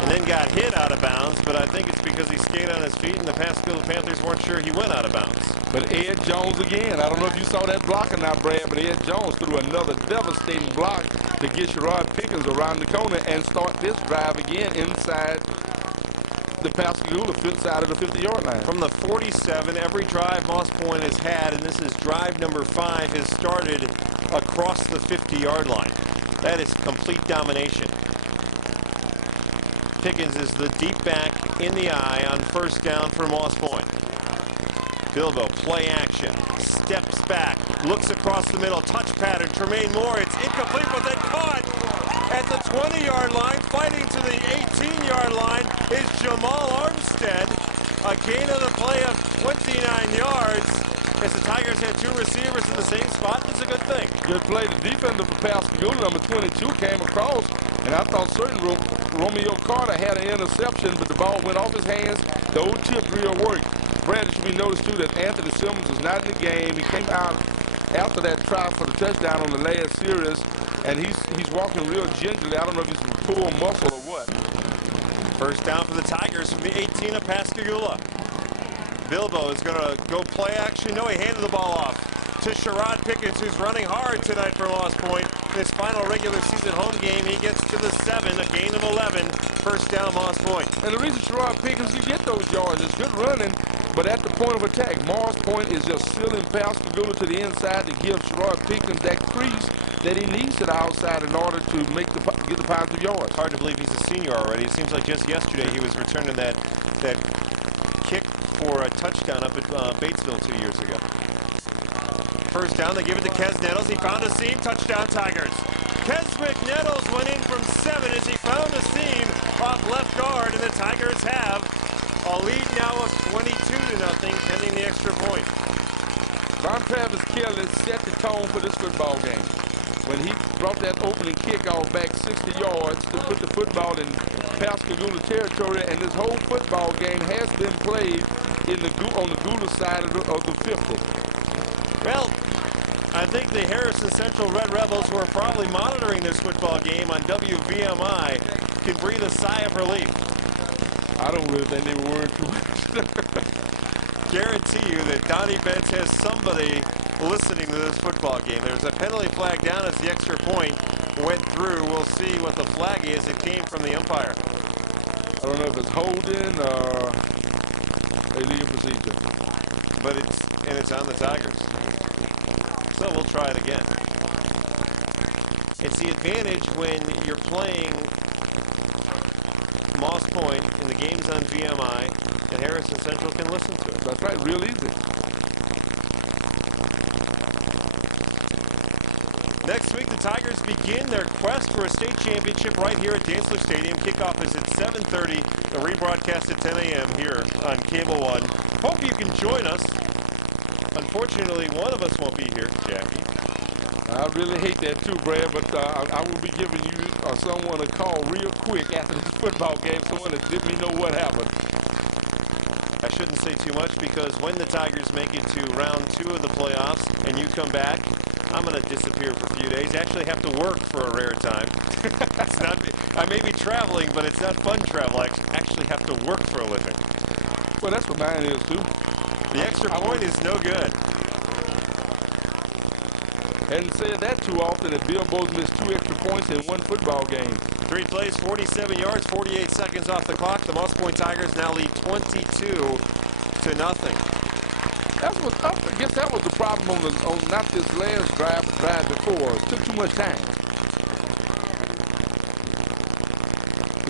and then got hit out of bounds, but I think it's because he skated on his feet, and the Pascagoula Panthers weren't sure he went out of bounds. But Ed Jones again. I don't know if you saw that block or not, Brad, but Ed Jones threw another devastating block to get Sherrod Pickens around the corner and start this drive again inside the Pascagoula side of the 50-yard line. From the 47, every drive Moss Point has had, and this is drive number 5, has started across the 50-yard line. That is complete domination. Pickens is the deep back in the eye on 1st down for Moss Point. Bilbo, play action, steps back, looks across the middle, touch pattern, Tremaine Moore, it's incomplete, but then caught at the 20-yard line. Fighting to the 18-yard line is Jamal Armstead. A gain of the play of 29 yards. As the Tigers had 2 receivers in the same spot, it's a good thing. Good play. The defender for Pascagoula, number 22, came across, and I thought certainly Romeo Carter had an interception, but the ball went off his hands. The old tip drill worked. Brad, it should be noticed, too, that Anthony Simmons was not in the game. He came out after that try for the touchdown on the last series, and he's walking real gingerly. I don't know if he's pulled muscle or what. First down for the Tigers from the 18 of Pascagoula. Bilbo is going to go play action. No, he handed the ball off to Sherrod Pickens, who's running hard tonight for Moss Point. In his final regular season home game, he gets to the 7, a gain of 11. First down, Moss Point. And the reason Sherrod Pickens can get those yards is good running, but at the point of attack, Moss Point is just sealing Pascagoula to the inside to give Sherrod Pickens that crease that he needs to the outside in order to get the positive yards. Hard to believe he's a senior already. It seems like just yesterday he was returning that kick for a touchdown up at Batesville 2 years ago. First down, they give it to Kes Nettles. He found a seam. Touchdown, Tigers. Keswick Nettles went in from 7 as he found a seam off left guard, and the Tigers have a lead now of 22-0, pending the extra point. Von Travis Kelly set the tone for this football game when he brought that opening kickoff back 60 yards to put the football in Pascagoula territory, and this whole football game has been played on the Gula side of the 50. Well, I think the Harrison Central Red Rebels, who are probably monitoring this football game on WVMI, can breathe a sigh of relief. I don't really think they were worried too much. Guarantee you that Donnie Betts has somebody listening to this football game. There's a penalty flag down as the extra point went through. We'll see what the flag is. It came from the umpire. I don't know if it's holding or illegal procedure. But it's on the Tigers. So we'll try it again. It's the advantage when you're playing Moss Point and the game's on VMI, and Harrison Central can listen to it. That's right, real easy. Next week, the Tigers begin their quest for a state championship right here at Dantzler Stadium. Kickoff is at 7:30. The rebroadcast at 10 a.m. here on Cable One. Hope you can join us. Unfortunately, one of us won't be here, Jackie. I really hate that too, Brad, but I will be giving you or someone a call real quick after this football game, someone to let me know what happened. I shouldn't say too much because when the Tigers make it to round 2 of the playoffs and you come back, I'm going to disappear for a few days. Actually have to work for a rare time. I may be traveling, but it's not fun travel. I actually have to work for a living. Well, that's what mine is too. The extra point is no good. Hadn't said that too often that Bill both missed 2 extra points in one football game. 3 plays, 47 yards, 48 seconds off the clock. The Moss Point Tigers now lead 22-0. I guess that was the problem on not this last drive before. It took too much time.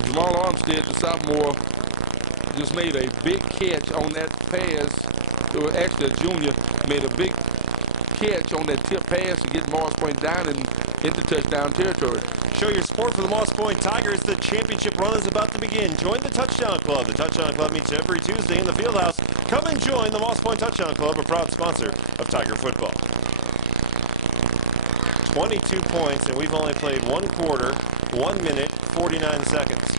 Jamal Armstead, the sophomore, just made a big catch on that pass. Actually, a junior made a big catch on that tip pass to get Moss Point down and into touchdown territory. Show your support for the Moss Point Tigers. The championship run is about to begin. Join the Touchdown Club. The Touchdown Club meets every Tuesday in the Fieldhouse. Come and join the Moss Point Touchdown Club, a proud sponsor of Tiger football. 22 points, and we've only played 1 quarter, 1 minute, 49 seconds.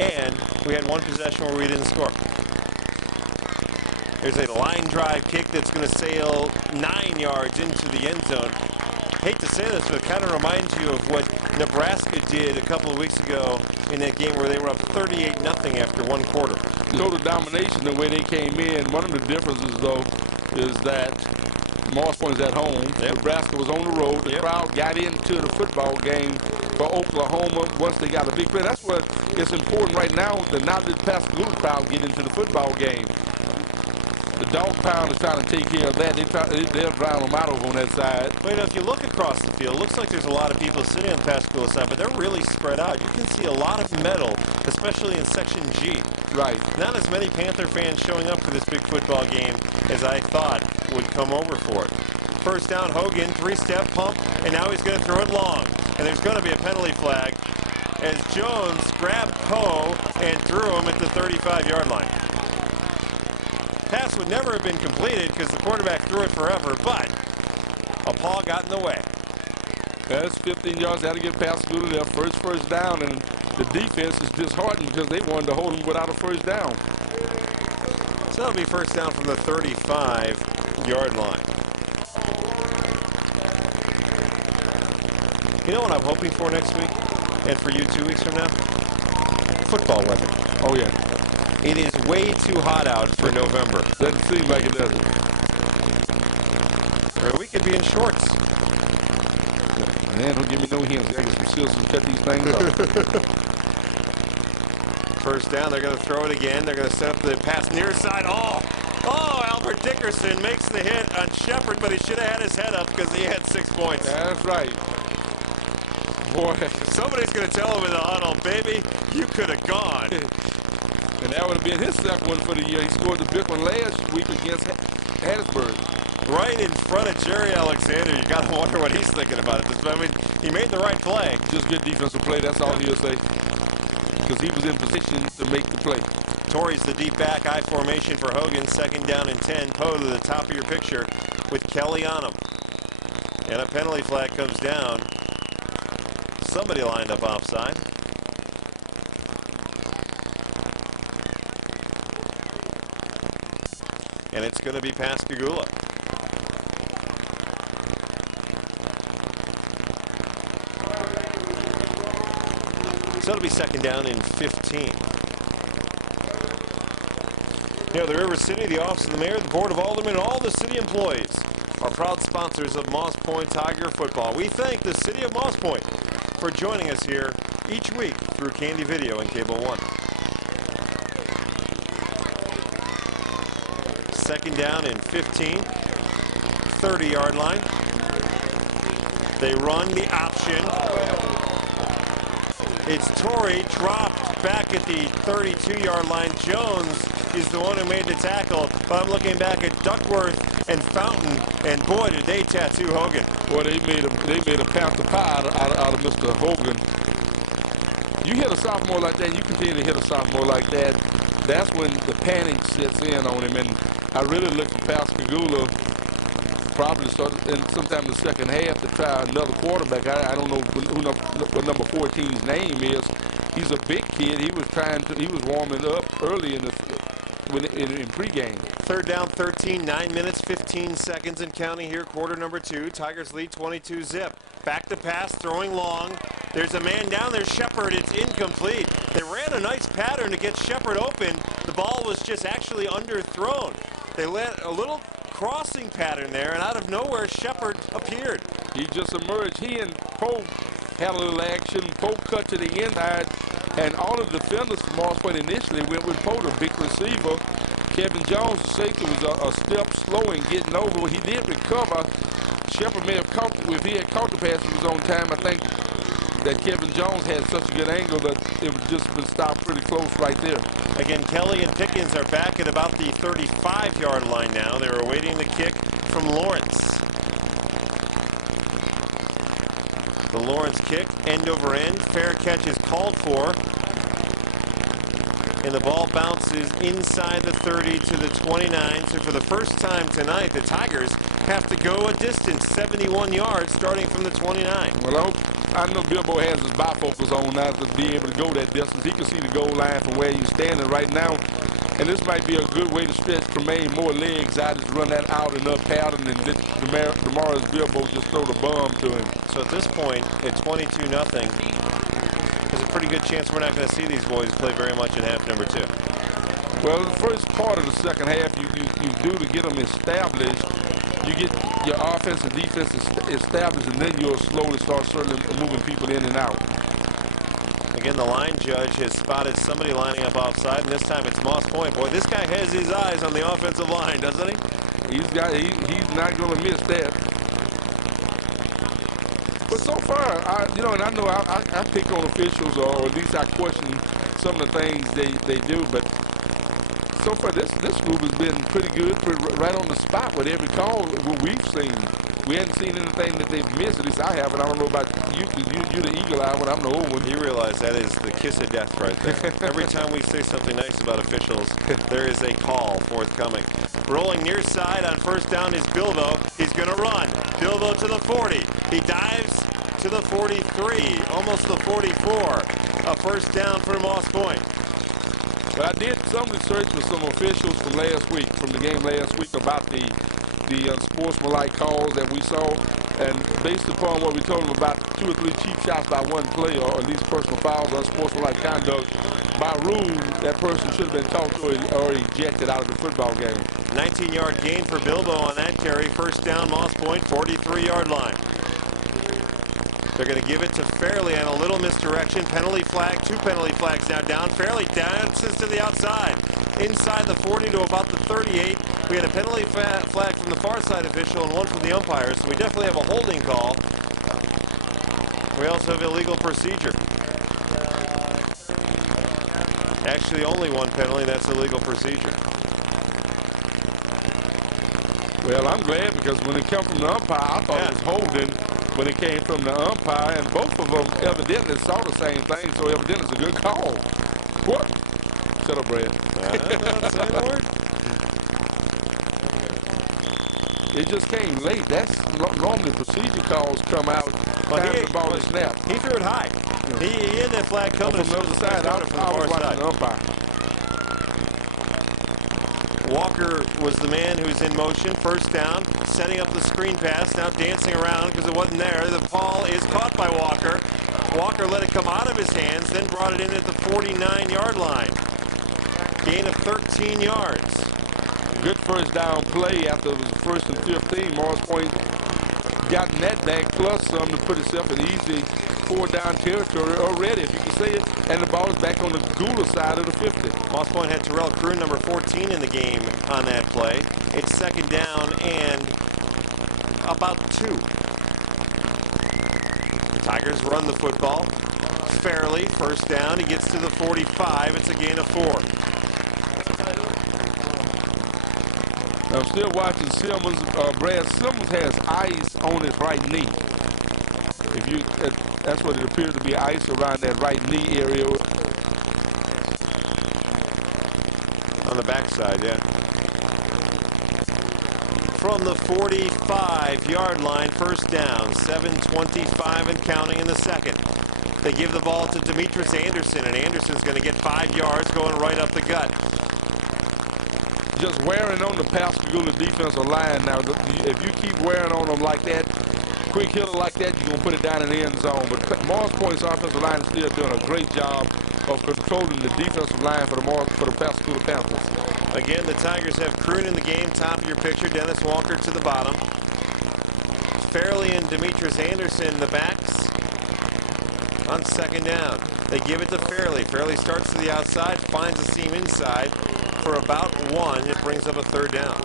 And we had 1 possession where we didn't score. There's a line drive kick that's going to sail 9 yards into the end zone. Hate to say this, but it kind of reminds you of what Nebraska did a couple of weeks ago in that game where they were up 38-0 after 1 quarter. Total domination the way they came in. One of the differences, though, is that Moss Point is at home. Yep. Nebraska was on the road. The crowd got into the football game for Oklahoma once they got a big play. That's what it's important right now to not let the Pascagoula crowd get into the football game. The dog pound is trying to take care of that. They'll drown them out over on that side. Well, if you look across the field, it looks like there's a lot of people sitting on the Pascagoula side, but they're really spread out. You can see a lot of metal, especially in Section G. Right. Not as many Panther fans showing up for this big football game as I thought would come over for it. First down, Hogan, 3-step pump, and now he's going to throw it long. And there's going to be a penalty flag as Jones grabbed Poe and threw him at the 35-yard line. Pass would never have been completed because the quarterback threw it forever, but a paw got in the way. That's 15 yards. They had to get past their first down, and the defense is disheartened because they wanted to hold them without a first down. So it'll be first down from the 35-yard line. You know what I'm hoping for next week, and for you 2 weeks from now? Football weather. Oh, yeah. It is way too hot out for November. Doesn't seem like it, does it? Or we could be in shorts. Man, don't give me no hints. I get some skills to cut these things up. First down, they're going to throw it again. They're going to set up the pass near side. Oh, Albert Dickerson makes the hit on Shepard, but he should have had his head up because he had 6 points. That's right. Boy. Somebody's going to tell him in the huddle, baby, you could have gone. And that would have been his second one for the year. He scored the big one last week against Hattiesburg. right in front of Jerry Alexander. You got to wonder what he's thinking about it. I mean, he made the right play. Just good defensive play, that's all he'll say. Because he was in position to make the play. Torrey's the deep back, I formation for Hogan. 2nd down and 10. Poe to the top of your picture with Kelly on him. And a penalty flag comes down. Somebody lined up offside. And it's going to be Pascagoula. So it'll be 2nd down and 15. You know, the River City, the Office of the Mayor, the Board of Aldermen, and all the city employees are proud sponsors of Moss Point Tiger football. We thank the city of Moss Point for joining us here each week through Candy Video and Cable One. 2nd down and 15, 30-yard line. They run the option. It's Torrey dropped back at the 32-yard line. Jones is the one who made the tackle, but I'm looking back at Duckworth and Fountain, and boy, did they tattoo Hogan. Well, they made a Panther pie out of Mr. Hogan. You hit a sophomore like that, you continue to hit a sophomore like that, that's when the panic sets in on him. And I really look for Pascagoula probably start in sometime in the second half to try another quarterback. I don't know what number 14's name is. He's a big kid. He was warming up early in pregame. 3rd down, 13, 9 minutes, 15 seconds and counting here, quarter number 2. Tigers lead 22-zip. Back to pass, throwing long. There's a man down there, Shepard. It's incomplete. They ran a nice pattern to get Shepard open. The ball was just actually underthrown. They let a little crossing pattern there, and out of nowhere, Shepard appeared. He just emerged. He and Poe had a little action. Poe cut to the end, and all of the defenders from Moss Point initially went with Poe, the big receiver. Kevin Jones, the safety, was a step slow in getting over. He did recover. Shepard may have caught, if he had caught the pass, he was on time. I think that Kevin Jones had such a good angle that it would just been stopped pretty close right there. Again, Kelly and Pickens are back at about the 35-yard line now. They're awaiting the kick from Lawrence. The Lawrence kick, end over end. Fair catch is called for. And the ball bounces inside the 30 to the 29. So for the first time tonight, the Tigers have to go a distance, 71 yards, starting from the 29. Well, I know Bilbo has his bifocals on now to be able to go that distance. He can see the goal line from where he's standing right now. And this might be a good way to stretch Tremaine more legs out, is run that out and up pattern, and tomorrow's Bilbo just throw the bomb to him. So at this point, at 22-0, there's a pretty good chance we're not going to see these boys play very much in half number 2. Well, the first part of the second half, you do to get them established. You get your offense and defense established, and then you'll slowly start moving people in and out. Again, the line judge has spotted somebody lining up offside, and this time it's Moss Point. Boy, this guy has his eyes on the offensive line, doesn't he? He's not going to miss that. But so far, and I know I pick on officials, or at least I question some of the things they do, but so far this group has been pretty good, right on the spot with every call what we've seen. We haven't seen anything that they've missed. At least I haven't. I don't know about you, because you're the eagle eye when I'm the old one. You realize that is the kiss of death right there. Every time we say something nice about officials, there is a call forthcoming. Rolling near side on 1st down is Bilbo. He's going to run. Bilbo to the 40. He dives to the 43, almost the 44. A 1st down for Moss Point. But I did some research with some officials from the game last week, about the unsportsmanlike calls that we saw, and based upon what we told them about 2 or 3 cheap shots by one player, or at least personal fouls, unsportsmanlike conduct, by rule, that person should have been talked to or ejected out of the football game. 19-yard gain for Bilbo on that carry. 1st down, Moss Point, 43-yard line. They're going to give it to Fairley on a little misdirection. Penalty flag, 2 penalty flags now down. Fairley dances to the outside. Inside the 40 to about the 38. We had a penalty flag from the far side official and one from the umpire, so we definitely have a holding call. We also have illegal procedure. Actually, only one penalty, that's illegal procedure. Well, I'm glad because when it came from the umpire, I thought it was holding when it came from the umpire, and both of them evidently saw the same thing, so evidently it's a good call. What? Shut up, Brad. Say a word. It just came late. That's normally procedure calls come out time the ball is snapped. He threw it high. He had that flag coming From the other side. I was watching the umpire. Walker was the man who's in motion. First down, setting up the screen pass, now dancing around because it wasn't there. The ball is caught by Walker. Walker let it come out of his hands, then brought it in at the 49-yard line. Gain of 13 yards. Good first down play after it was first and 15. Morris Point gotten that back plus some to put itself in easy 4-down territory already, if you can say it. And the ball is back on the Gula side of the 50. Moss Point had Terrell Croon, number 14, in the game on that play. It's second down and about 2. The Tigers run the football fairly. First down, he gets to the 45. It's a gain of 4. I'm still watching Simmons. Brad Simmons has ice on his right knee. If you, that's what it appears to be, ice around that right knee area. On the backside, yeah. From the 45-yard line, first down, 7:25 and counting in the second. They give the ball to Demetrius Anderson, and Anderson's going to get 5 yards going right up the gut. Just wearing on the Pascagoula defensive line now. If you keep wearing on them like that, quick hitter like that, you're going to put it down in the end zone. But Morris Point's offensive line is still doing a great job of controlling the defensive line for the Pascagoula Panthers. Again, the Tigers have Croon in the game, top of your picture. Dennis Walker to the bottom. Fairley and Demetrius Anderson, the backs, on second down. They give it to Fairley. Fairley starts to the outside, finds a seam inside for about 1. It brings up a third down.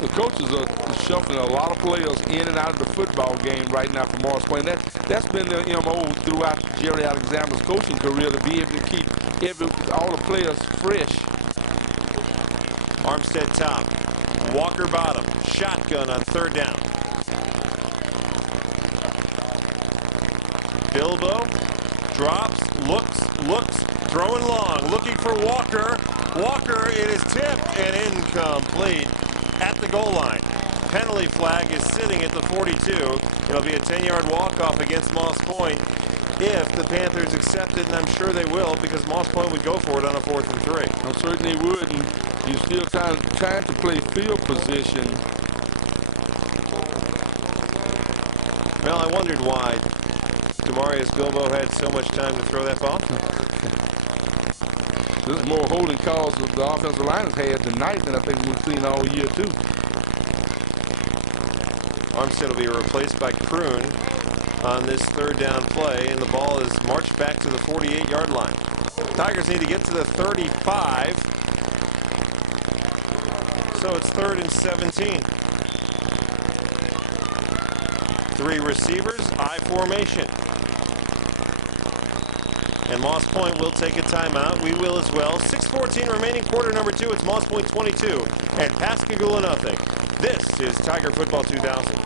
The coaches are shuffling a lot of players in and out of the football game right now for Morris Point. That's been their MO throughout Jerry Alexander's coaching career, to be able to keep all the players fresh. Armstead top, Walker bottom, shotgun on third down. Bilbo drops, looks, throwing long, looking for Walker. Walker, it is tipped and incomplete at the goal line. Penalty flag is sitting at the 42. It'll be a 10-yard walk-off against Moss Point if the Panthers accept it, and I'm sure they will, because Moss Point would go for it on a 4th and 3. I'm certain they would, and you're still trying to play field position. Well, I wondered why Demarius Bilbo had so much time to throw that ball. This is more holding calls that the offensive line has had tonight than I think we've seen all year, too. Armstead will be replaced by Croon on this third down play, and the ball is marched back to the 48-yard line. Tigers need to get to the 35, so it's 3rd and 17. 3 receivers, I formation. And Moss Point will take a timeout. We will as well. 6:14 remaining, quarter number 2. It's Moss Point 22 and Pascagoula nothing. This is Tiger Football 2000.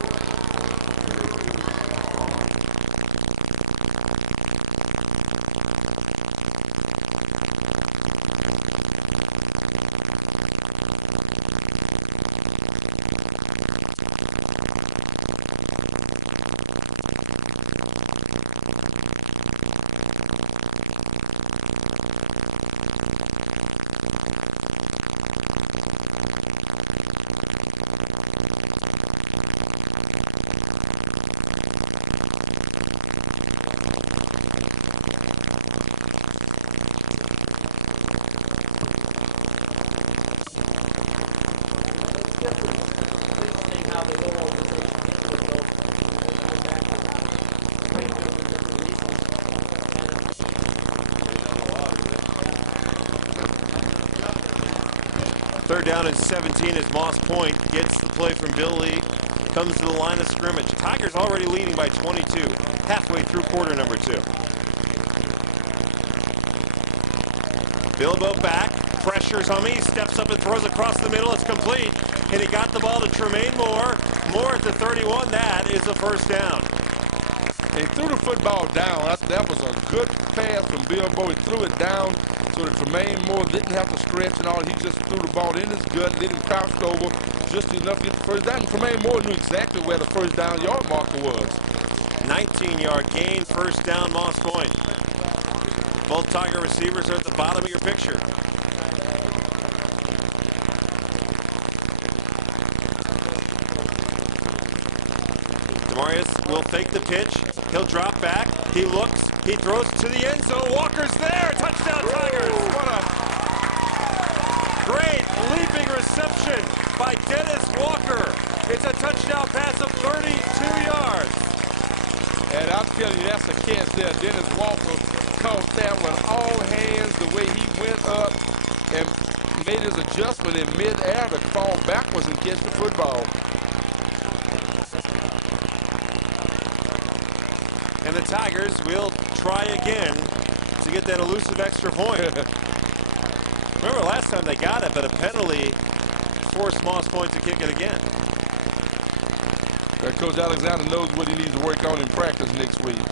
Third down and 17 as Moss Point gets the play from Billy, comes to the line of scrimmage. Tigers already leading by 22, halfway through quarter number 2. Bilbo back, Pressures on me, steps up and throws across the middle. It's complete, and he got the ball to Tremaine Moore. Moore at the 31. That is a first down. He threw the football down. That was a good pass from Bill Bowe. He threw it down so that Tremaine Moore didn't have to stretch and all. He just threw the ball in his gut, then he crouched over just enough to get the first down. And Tremaine Moore knew exactly where the first down yard marker was. 19-yard gain, first down, Moss Point. Both Tiger receivers are at the bottom of your picture. Demarius will fake the pitch. He'll drop back. He looks. He throws to the end zone. Walker's there. Touchdown, Tigers. What a great leaping reception by Dennis Walker. It's a touchdown pass of 32 yards. And I'm telling you, that's a catch there. Dennis Walker caught that one all hands, the way he went up and made his adjustment in mid-air to fall backwards and catch the football. And the Tigers will try again to get that elusive extra point. Remember last time they got it, but a penalty forced Moss Point to kick it again. Coach Alexander knows what he needs to work on in practice next week.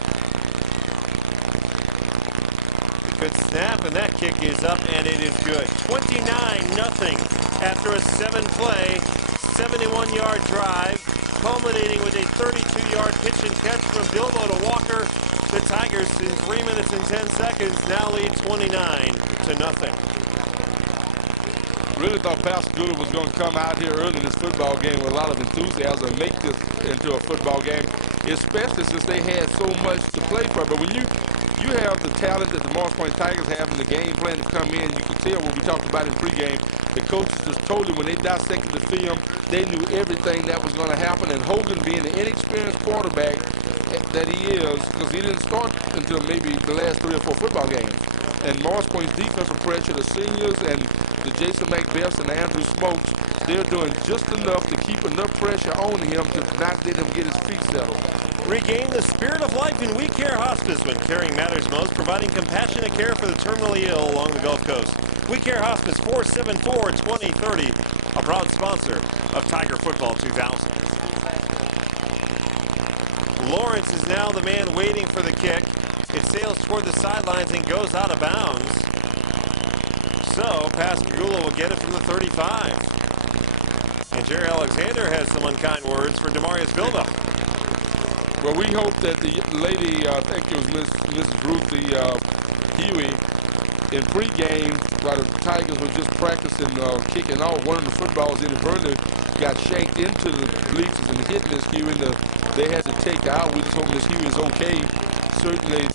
Good snap, and that kick is up, and it is good. 29-0 after a 7-play, 71-yard drive, culminating with a 32-yard pitch and catch from Bilbo to Walker. The Tigers, in 3 minutes and 10 seconds, now lead 29-0. Really thought Pascagoula was going to come out here early in this football game with a lot of enthusiasm and make this into a football game, especially since they had so much to play for. But when you have the talent that the Moss Point Tigers have in the game plan to come in, you can tell what we talked about in pregame. The coaches just told you when they dissected the film, they knew everything that was going to happen. And Hogan, being the inexperienced quarterback that he is, because he didn't start until maybe the last 3 or 4 football games. And Moss Point's defensive pressure, the seniors and the Jason McBeths and the Andrew Smokes, they're doing just enough to keep enough pressure on him to not let him get his feet settled. Regain the spirit of life in We Care Hospice when caring matters most, providing compassionate care for the terminally ill along the Gulf Coast. We Care Hospice, 474-2030, a proud sponsor of Tiger Football 2000. Lawrence is now the man waiting for the kick. It sails toward the sidelines and goes out of bounds. So Pascagoula will get it from the 35. And Jerry Alexander has some unkind words for Demarius Bilbo. Well, we hope that the lady, I think it was Mrs. Ruthie Huey, in pregame, while the Tigers were just practicing kicking off, one of the footballs inadvertently got shanked into the bleachers and hit Miss Huey. They had to take her out. We just hope Miss Huey is okay. Certainly,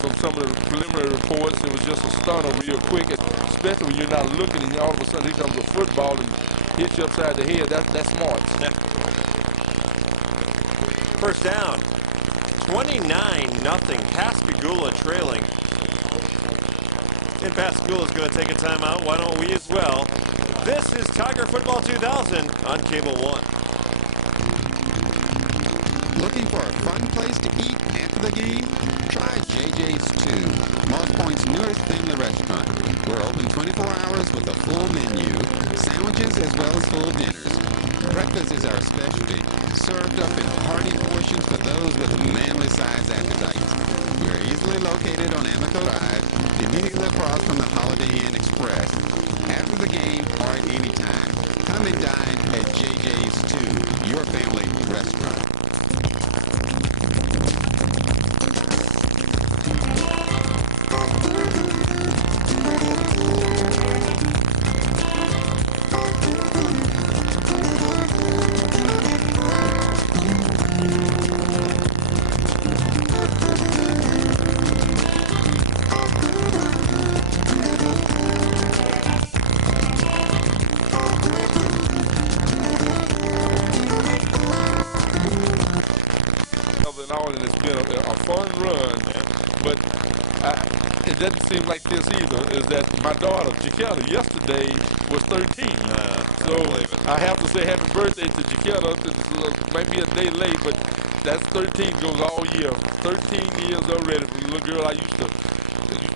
from some of the preliminary reports, it was just a stunner real quick, especially when you're not looking and all of a sudden here comes a football and hits you upside the head. That's smart. First down, 29-0, Pascagoula trailing. And Pascagoula is going to take a timeout. Why don't we as well? This is Tiger Football 2000 on Cable 1. Looking for a fun place to eat after the game? Try JJ's 2, Moss Point's newest family restaurant. We're open 24 hours with a full menu, sandwiches as well as full dinners. Breakfast is our specialty, served up in hearty portions for those with manly-sized appetites. We're easily located on Amico Drive, immediately across from the Holiday Inn Express. After the game or at any time, come and dine at JJ's 2, your family restaurant. And it's been a fun run, but it doesn't seem like this either, is that my daughter, Jaquetta, yesterday was 13. So I have to say happy birthday to Jaquetta. It might be a day late, but that's 13 goes all year. 13 years already. The little girl I used to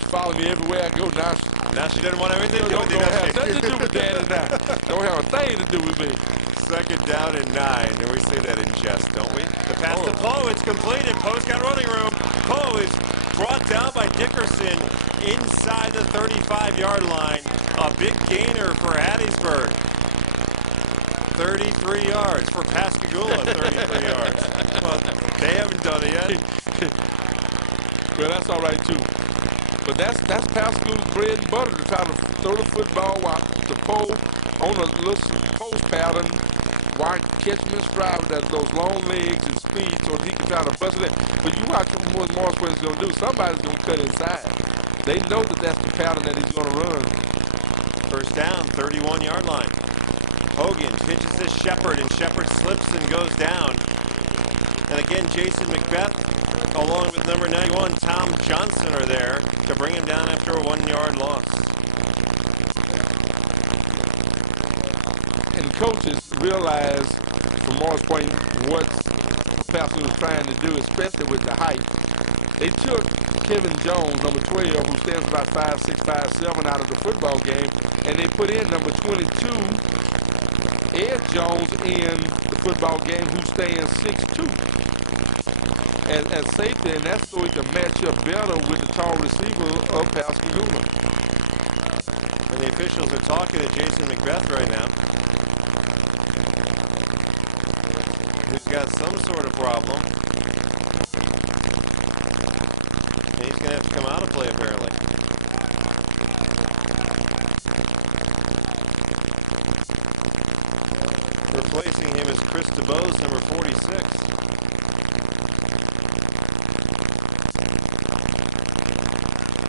follow me everywhere I go. Now Now she doesn't want anything to do Don't with it, does have she? nothing to do with Daddy now. Don't have a thing to do with me. Second down and 9, and we say that in jest, don't we? The pass to Poe, it's completed. Poe's got running room. Poe is brought down by Dickerson inside the 35-yard line. A big gainer for Hattiesburg. 33 yards for Pascagoula, 33 yards. Well, they haven't done it yet. Well, that's all right, too. But that's Pascagoula's bread and butter to try to throw the football while the pole on a little post pattern while catching his stride with those long legs and speed so he can try to bust it in. But you watch what Morris Quinn's going to do. Somebody's going to cut inside. They know that that's the pattern that he's going to run. First down, 31-yard line. Hogan pitches to Shepard, and Shepard slips and goes down. And again, Jason Macbeth, along with number 91, Tom Johnson, are there to bring him down after a 1-yard loss. And coaches realize from Morris Point what Pastor was trying to do, especially with the height. They took Kevin Jones, number 12, who stands about 5'6", 5'7", out of the football game, and they put in number 22, Ed Jones, in the football game, who stands 6'2". As safety, and that's so he can match up better with the tall receiver of Pascagoula. And the officials are talking to Jason Macbeth right now, who's got some sort of problem. And he's going to have to come out of play, apparently. Replacing him is Chris DeBose, number 46.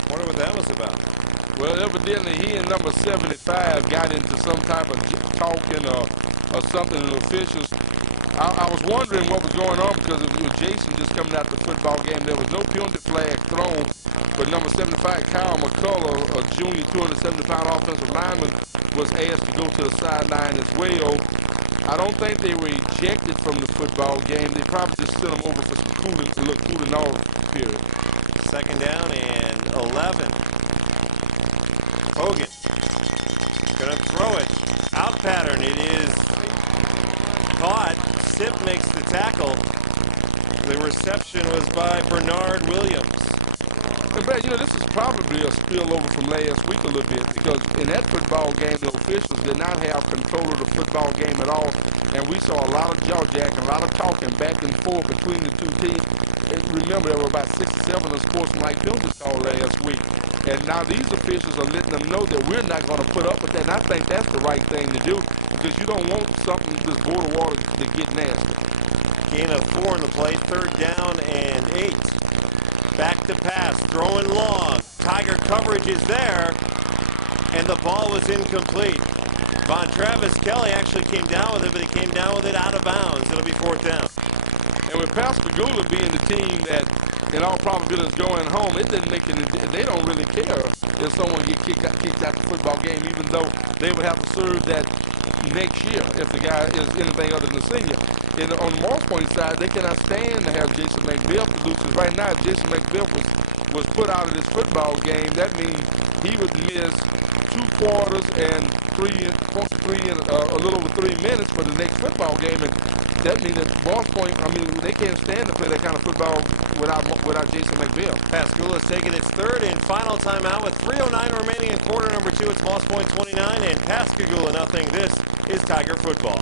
Wonder what that was about. Well, evidently he and number 75 got into some type of talking or something, and the officials. I was wondering what was going on because it was Jason just coming out the football game. There was no penalty flag thrown, but number 75, Kyle McCullough, a junior 270-pound offensive lineman, was asked to go to the sideline as well. I don't think they were ejected from the football game. They probably just sent them over for some cooling off period. Second down and 11. Hogan gonna throw it. Out pattern. It is caught. Sip makes the tackle. The reception was by Bernard Williams. But, this is probably a spillover from last week a little bit because in that football game, the officials did not have control of the football game at all, and we saw a lot of jaw-jacking, a lot of talking back and forth between the two teams. And remember, there were about 6 or 7 unsportsmanlike penalties called last week, and now these officials are letting them know that we're not going to put up with that, and I think that's the right thing to do because you don't want something this border water to get nasty. Gain of 4 in the play, third down and 8. Back to pass, throwing long. Tiger coverage is there, and the ball was incomplete. Von Travis Kelly actually came down with it, but he came down with it out of bounds. It'll be fourth down. And with Pascagoula being the team that, in all probability, is going home, it doesn't make any. They don't really care if someone gets kicked out the football game, even though they would have to serve that next year if the guy is anything other than a senior. And on the Morris Point side, they cannot stand to have Jason Macbeth to do. Because right now, if Jason Macbeth was put out of this football game, that means he would miss 2 quarters and a little over 3 minutes for the next football game. And that means that Morris Point, they can't stand to play that kind of football without Jason Macbeth. Pascagoula is taking its third and final timeout with 3:09 remaining in quarter number 2. It's Morris Point 29 and Pascagoula nothing. This is Tiger football.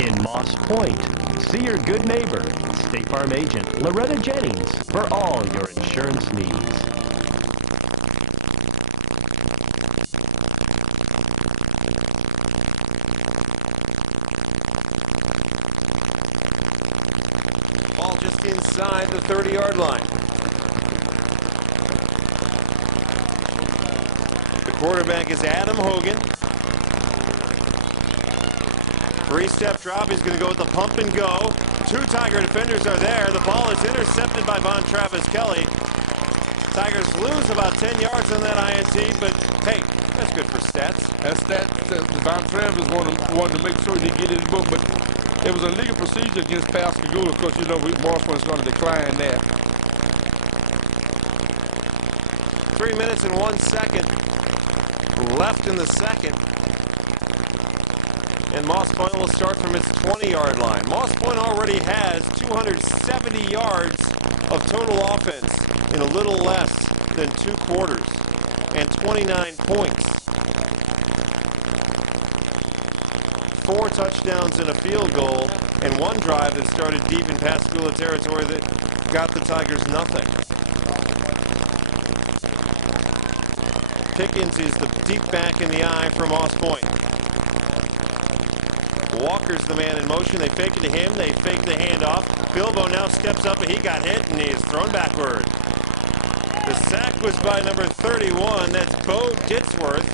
In Moss Point, see your good neighbor, State Farm agent Loretta Jennings, for all your insurance needs. Ball just inside the 30-yard line. The quarterback is Adam Hogan. Three-step drop. He's going to go with the pump and go. Two Tiger defenders are there. The ball is intercepted by Von Travis Kelly. Tigers lose about 10 yards on that INT, but hey, that's good for stats. That's that. Von Travis wanted to make sure he get his book, but it was a legal procedure against Pascagoula because, you know, Marshall's going to decline that. 3 minutes and 1 second left in the second. And Moss Point will start from its 20-yard line. Moss Point already has 270 yards of total offense in a little less than 2 quarters and 29 points. 4 touchdowns and a field goal, and 1 drive that started deep in Pascagoula territory that got the Tigers nothing. Pickens is the deep back in the eye for Moss Point. Walker's the man in motion. They fake it to him. They fake the handoff. Bilbo now steps up, and he got hit, and he is thrown backward. The sack was by number 31. That's Bo Ditzworth.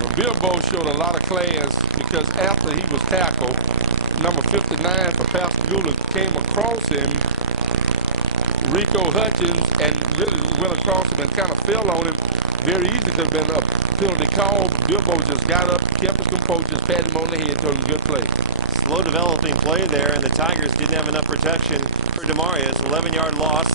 Well, Bilbo showed a lot of class because after he was tackled, number 59 for Pascagoula came across him, Rico Hutchins, and really went across him and kind of fell on him. Very easy to have been a penalty call. Bilbo just got up, kept his composure, just patted him on the head, told him good play. Slow developing play there, and the Tigers didn't have enough protection for Demarius. 11-yard loss,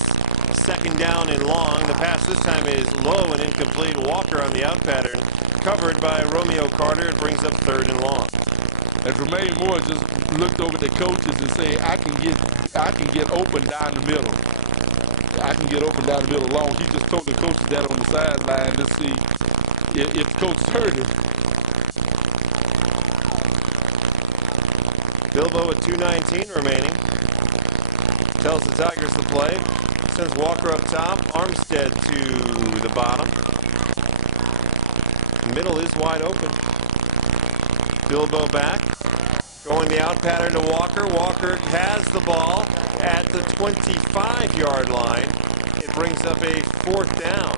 second down and long. The pass this time is low and incomplete. Walker on the out pattern, covered by Romeo Carter. It brings up 3rd and long. And Tremaine Moore just looked over at the coaches and said, I can get open down the middle. I can get open down the middle long. He just told the coaches that on the sideline to see if Coach heard him. Bilbo with 2:19 remaining. Tells the Tigers to play. Sends Walker up top. Armstead to the bottom. Middle is wide open. Bilbo back. Going the out pattern to Walker. Walker has the ball at the 25-yard line. It brings up a 4th down.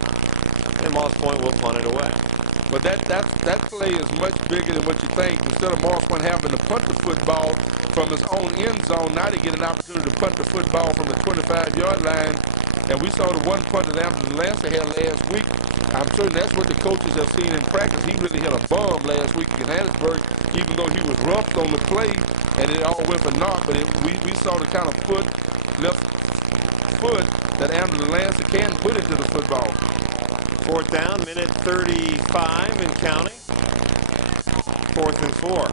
And Moss Point will punt it away. But that play is much bigger than what you think. Instead of Moss Point having to punt the football from his own end zone, now they get an opportunity to punt the football from the 25-yard line. And we saw the one punt that Anthony Lancer had last week. I'm certain that's what the coaches have seen in practice. He really hit a bomb last week in Hattiesburg, even though he was roughed on the play, and it all went for naught. But we saw the kind of left foot that Anthony Lancer can put into the football. 4th down, minute 35 and counting. 4th and 4.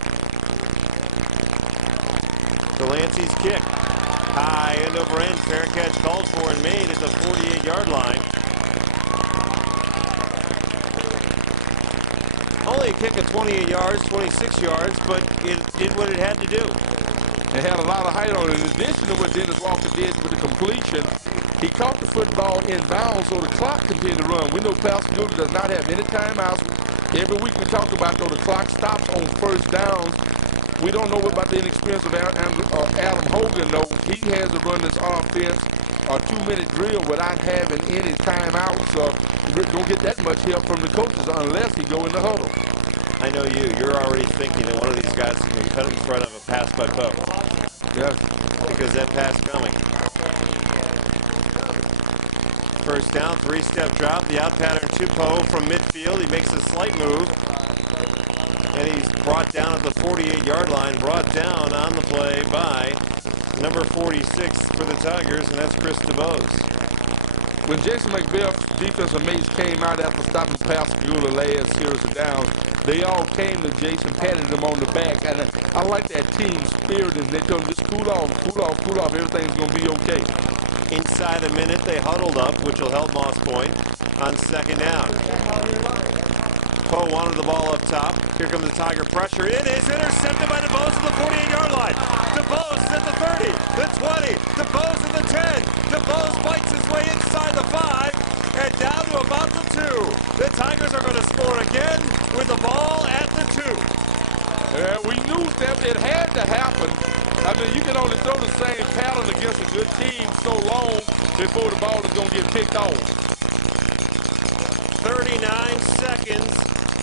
Delancey's kick. High end over end. Fair catch called for and made at the 48-yard line. Only a kick of 28 yards, 26 yards, but it did what it had to do. It had a lot of height on it. In addition to what Dennis Walker did with the completion, he caught the football in bounds so the clock continued to run. We know Pascagoula does not have any timeouts. Every week we talk about, though, the clock stops on 1st downs. We don't know about the inexperience of Adam Hogan, though. He has to run this offense a 2-minute drill without having any timeouts. You don't get that much help from the coaches unless he go in the huddle. I know you. You're already thinking that one of these guys can be cut in front of a pass by Poe. Yes. Because that pass coming. 1st down, 3-step drop. The out pattern to Poe from midfield. He makes a slight move. And he's brought down at the 48-yard line. Brought down on the play by number 46 for the Tigers, and that's Chris DeBose. When Jason McBeth's defensive mates came out after stopping Pascagoula last series of downs, they all came to Jason, patted him on the back, and I like that team spirit, and they told him just cool off, everything's going to be okay. Inside a minute, they huddled up, which will help Moss Point on 2nd down. Poe wanted the ball up top. Here comes the Tiger pressure. It is intercepted by DeBose at the 48-yard line. DeBose at the 30, the 20, DeBose at the 10. DeBose fights his way inside the 5 and down to about the 2. The Tigers are going to score again with the ball at the 2. We knew that it had to happen. I mean, you can only throw the same pattern against a good team so long before the ball is going to get picked off. 39 seconds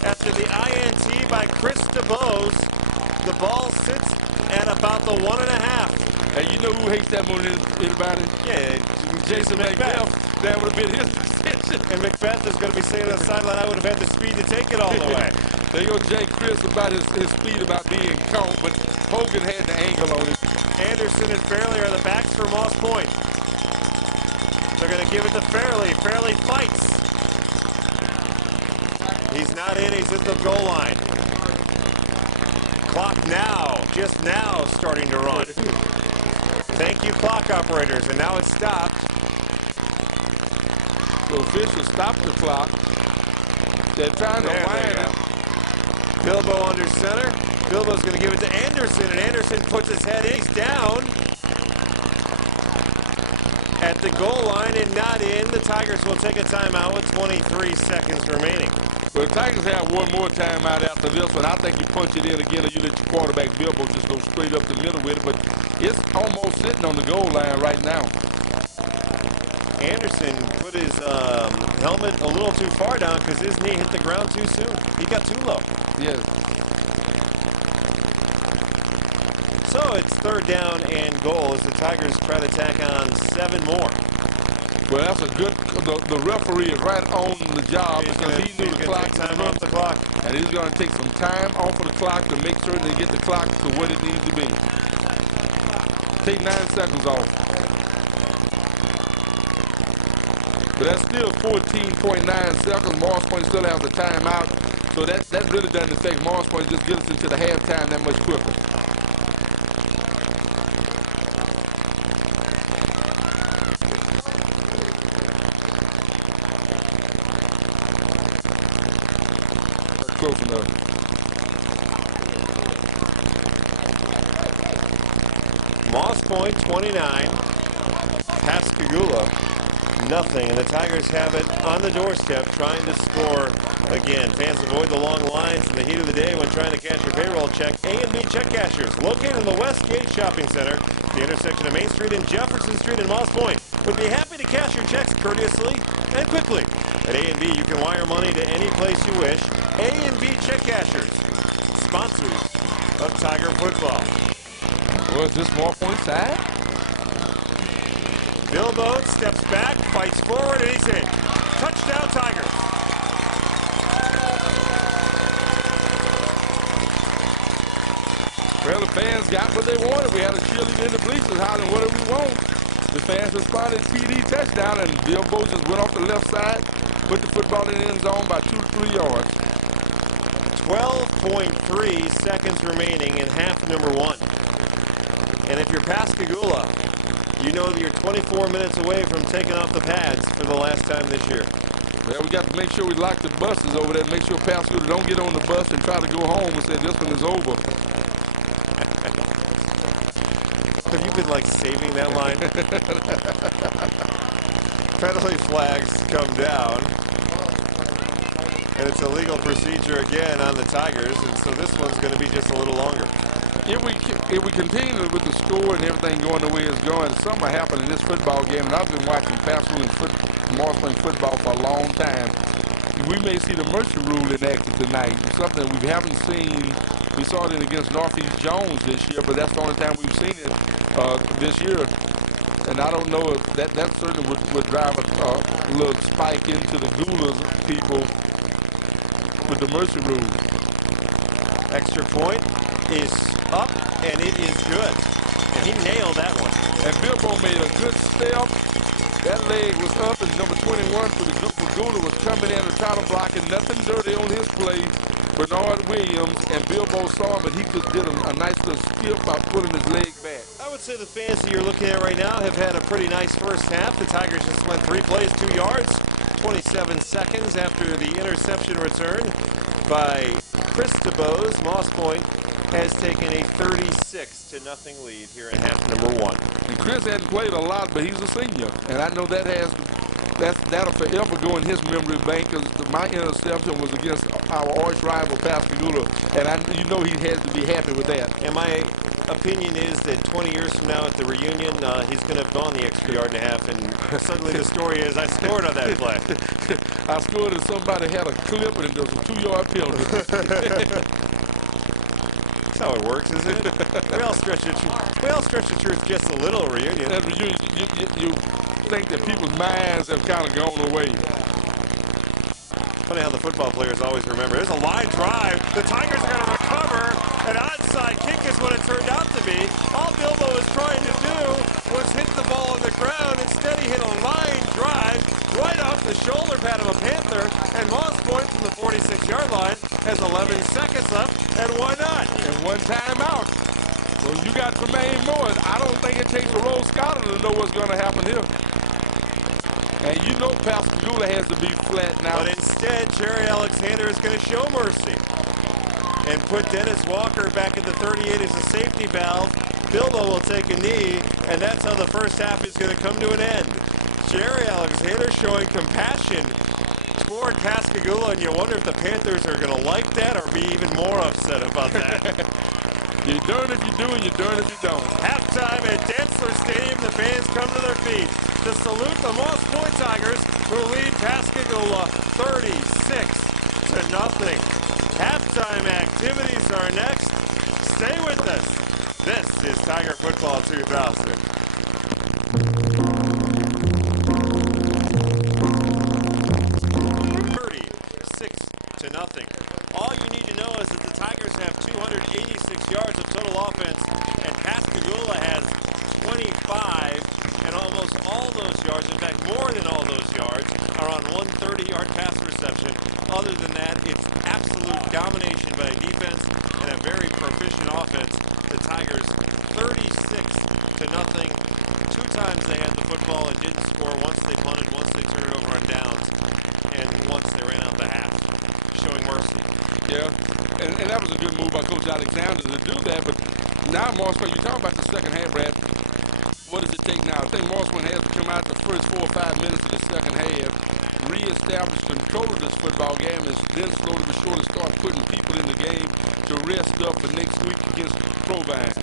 After the INT by Chris DeBose, the ball sits at about the 1.5. And you know who hates that more than anybody? Yeah, Jason Macbeth. That would have been his decision. And Macbeth is going to be saying on the sideline, I would have had the speed to take it all the way. They go Jay Chris about his speed about being caught, but Hogan had the angle on it. Anderson and Fairley are the backs for Moss Point. They're going to give it to Fairley. Fairley fights. He's not in. He's at the goal line. Clock now, just now, starting to run. Thank you, clock operators. And now it's stopped. The officials stopped the clock. They're trying to wind it. Bilbo under center. Bilbo's going to give it to Anderson, and Anderson puts his head in. He's down at the goal line and not in. The Tigers will take a timeout with 23 seconds remaining. Well, the Tigers have one more timeout after this one. I think you punch it in again, or you let your quarterback Bilbo just go straight up the middle with it. But it's almost sitting on the goal line right now. Anderson put his helmet a little too far down because his knee hit the ground too soon. He got too low. Yes. So it's third down and goal as the Tigers try to tack on 7 more. Well, that's a good. The referee is right on the job because he knew the clock. Time off the clock. And he's going to take some time off of the clock to make certain they get the clock to what it needs to be. Take 9 seconds off. But that's still 14.9 seconds. Moss Point still has the timeout. So that really doesn't affect Moss Point. Just get us into the halftime that much quicker. Close enough. Moss Point 29, Pascagoula nothing, and the Tigers have it on the doorstep trying to score again. Fans avoid the long lines in the heat of the day when trying to cash your payroll check. A&B Check Cashers, located in the Westgate Shopping Center, the intersection of Main Street and Jefferson Street in Moss Point, would be happy to cash your checks courteously and quickly. At A&B, you can wire money to any place you wish. A&B Check Cashers, sponsors of Tiger football. Well, is this Moss Point side? Bilbo steps back, fights forward, and he's in. Touchdown, Tigers. Well, the fans got what they wanted. We had a cheerleader in the bleachers hollering, what do we want? The fans responded, TD touchdown, and Bilbo just went off the left side, put the football in the end zone by 2 to 3 yards. 12.3 seconds remaining in half number 1. And if you're Pascagoula, you know that you're 24 minutes away from taking off the pads for the last time this year. Well, we got to make sure we lock the buses over there, make sure Pascagoula don't get on the bus and try to go home and say this one is over. Have you been like saving that line? Penalty flags come down. And it's a legal procedure again on the Tigers, and so this one's going to be just a little longer. If we continue with the score and everything going the way it's going, something will happen in this football game. And I've been watching Pascagoula Moss Point football for a long time. We may see the mercy rule enacted tonight. Something we haven't seen. We saw it against Northeast Jones this year, but that's the only time we've seen it this year. And I don't know if that certainly would drive a little spike into the Goulas people with the mercy rule. Extra point is up, and it is good. And he nailed that one. And Bilbo made a good step. That leg was up, and number 21 for Goula was coming in and trying to block it. Nothing dirty on his play. Bernard Williams and Bilbo saw him, but he just did a nice little skip by pulling his leg back. I would say the fans that you're looking at right now have had a pretty nice first half. The Tigers just went 3 plays, 2 yards, 27 seconds after the interception return by Chris DeBose. Moss Point has taken a 36-0 lead here in half number 1. And Chris hadn't played a lot, but he's a senior, and I know that'll forever go in his memory bank, because my interception was against our arch rival Pascagoula, and you know he has to be happy with that. And my opinion is that 20 years from now at the reunion, he's going to have gone the extra yard and a half, and suddenly the story is, I scored on that play. I scored and somebody had a clip and there was a 2-yard penalty. That's how it works, isn't it? We all stretch the truth just a little at reunion. You think that people's minds have kind of gone away. Funny how the football players always remember. There's a line drive. The Tigers are going to recover. An onside kick is what it turned out to be. All Bilbo was trying to do was hit the ball on the ground. Instead, he hit a line drive right off the shoulder pad of a Panther. And Moss Point from the 46-yard line has 11 seconds left. And why not? And one timeout. Well, you got Tremaine Morris. I don't think it takes a Rose Scholar to know what's going to happen here. And you know Pascagoula has to be flat now. But instead, Jerry Alexander is going to show mercy and put Dennis Walker back at the 38 as a safety valve. Bilbo will take a knee, and that's how the first half is going to come to an end. Jerry Alexander showing compassion toward Pascagoula, and you wonder if the Panthers are going to like that or be even more upset about that. You're darned if you do and you're darned if you don't. Halftime at Densler Stadium, the fans come to their feet to salute the Moss Point Tigers, who lead Pascagoula 36-0. Halftime activities are next. Stay with us. This is Tiger Football 2000. 36-0. All you need to know is that the Tigers have 286 yards of total offense, and Pascagoula has 25, and almost all those yards, in fact more than all those yards, are on one 30-yard pass reception. Other than that, it's absolute domination by defense and a very proficient offense. The Tigers 36-0. 2 times they had the football and didn't score. Once they punted, once they turned it over on downs, and once they ran out the half, showing mercy. Yeah, and that was a good move by Coach Alexander to do that. But now, Mossman, you're talking about the second half, Brad. What does it take now? I think Mossman has to come out the first 4 or 5 minutes of the second half, reestablish control of this football game, and then slowly but surely start putting people in the game to rest up for next week against Provine.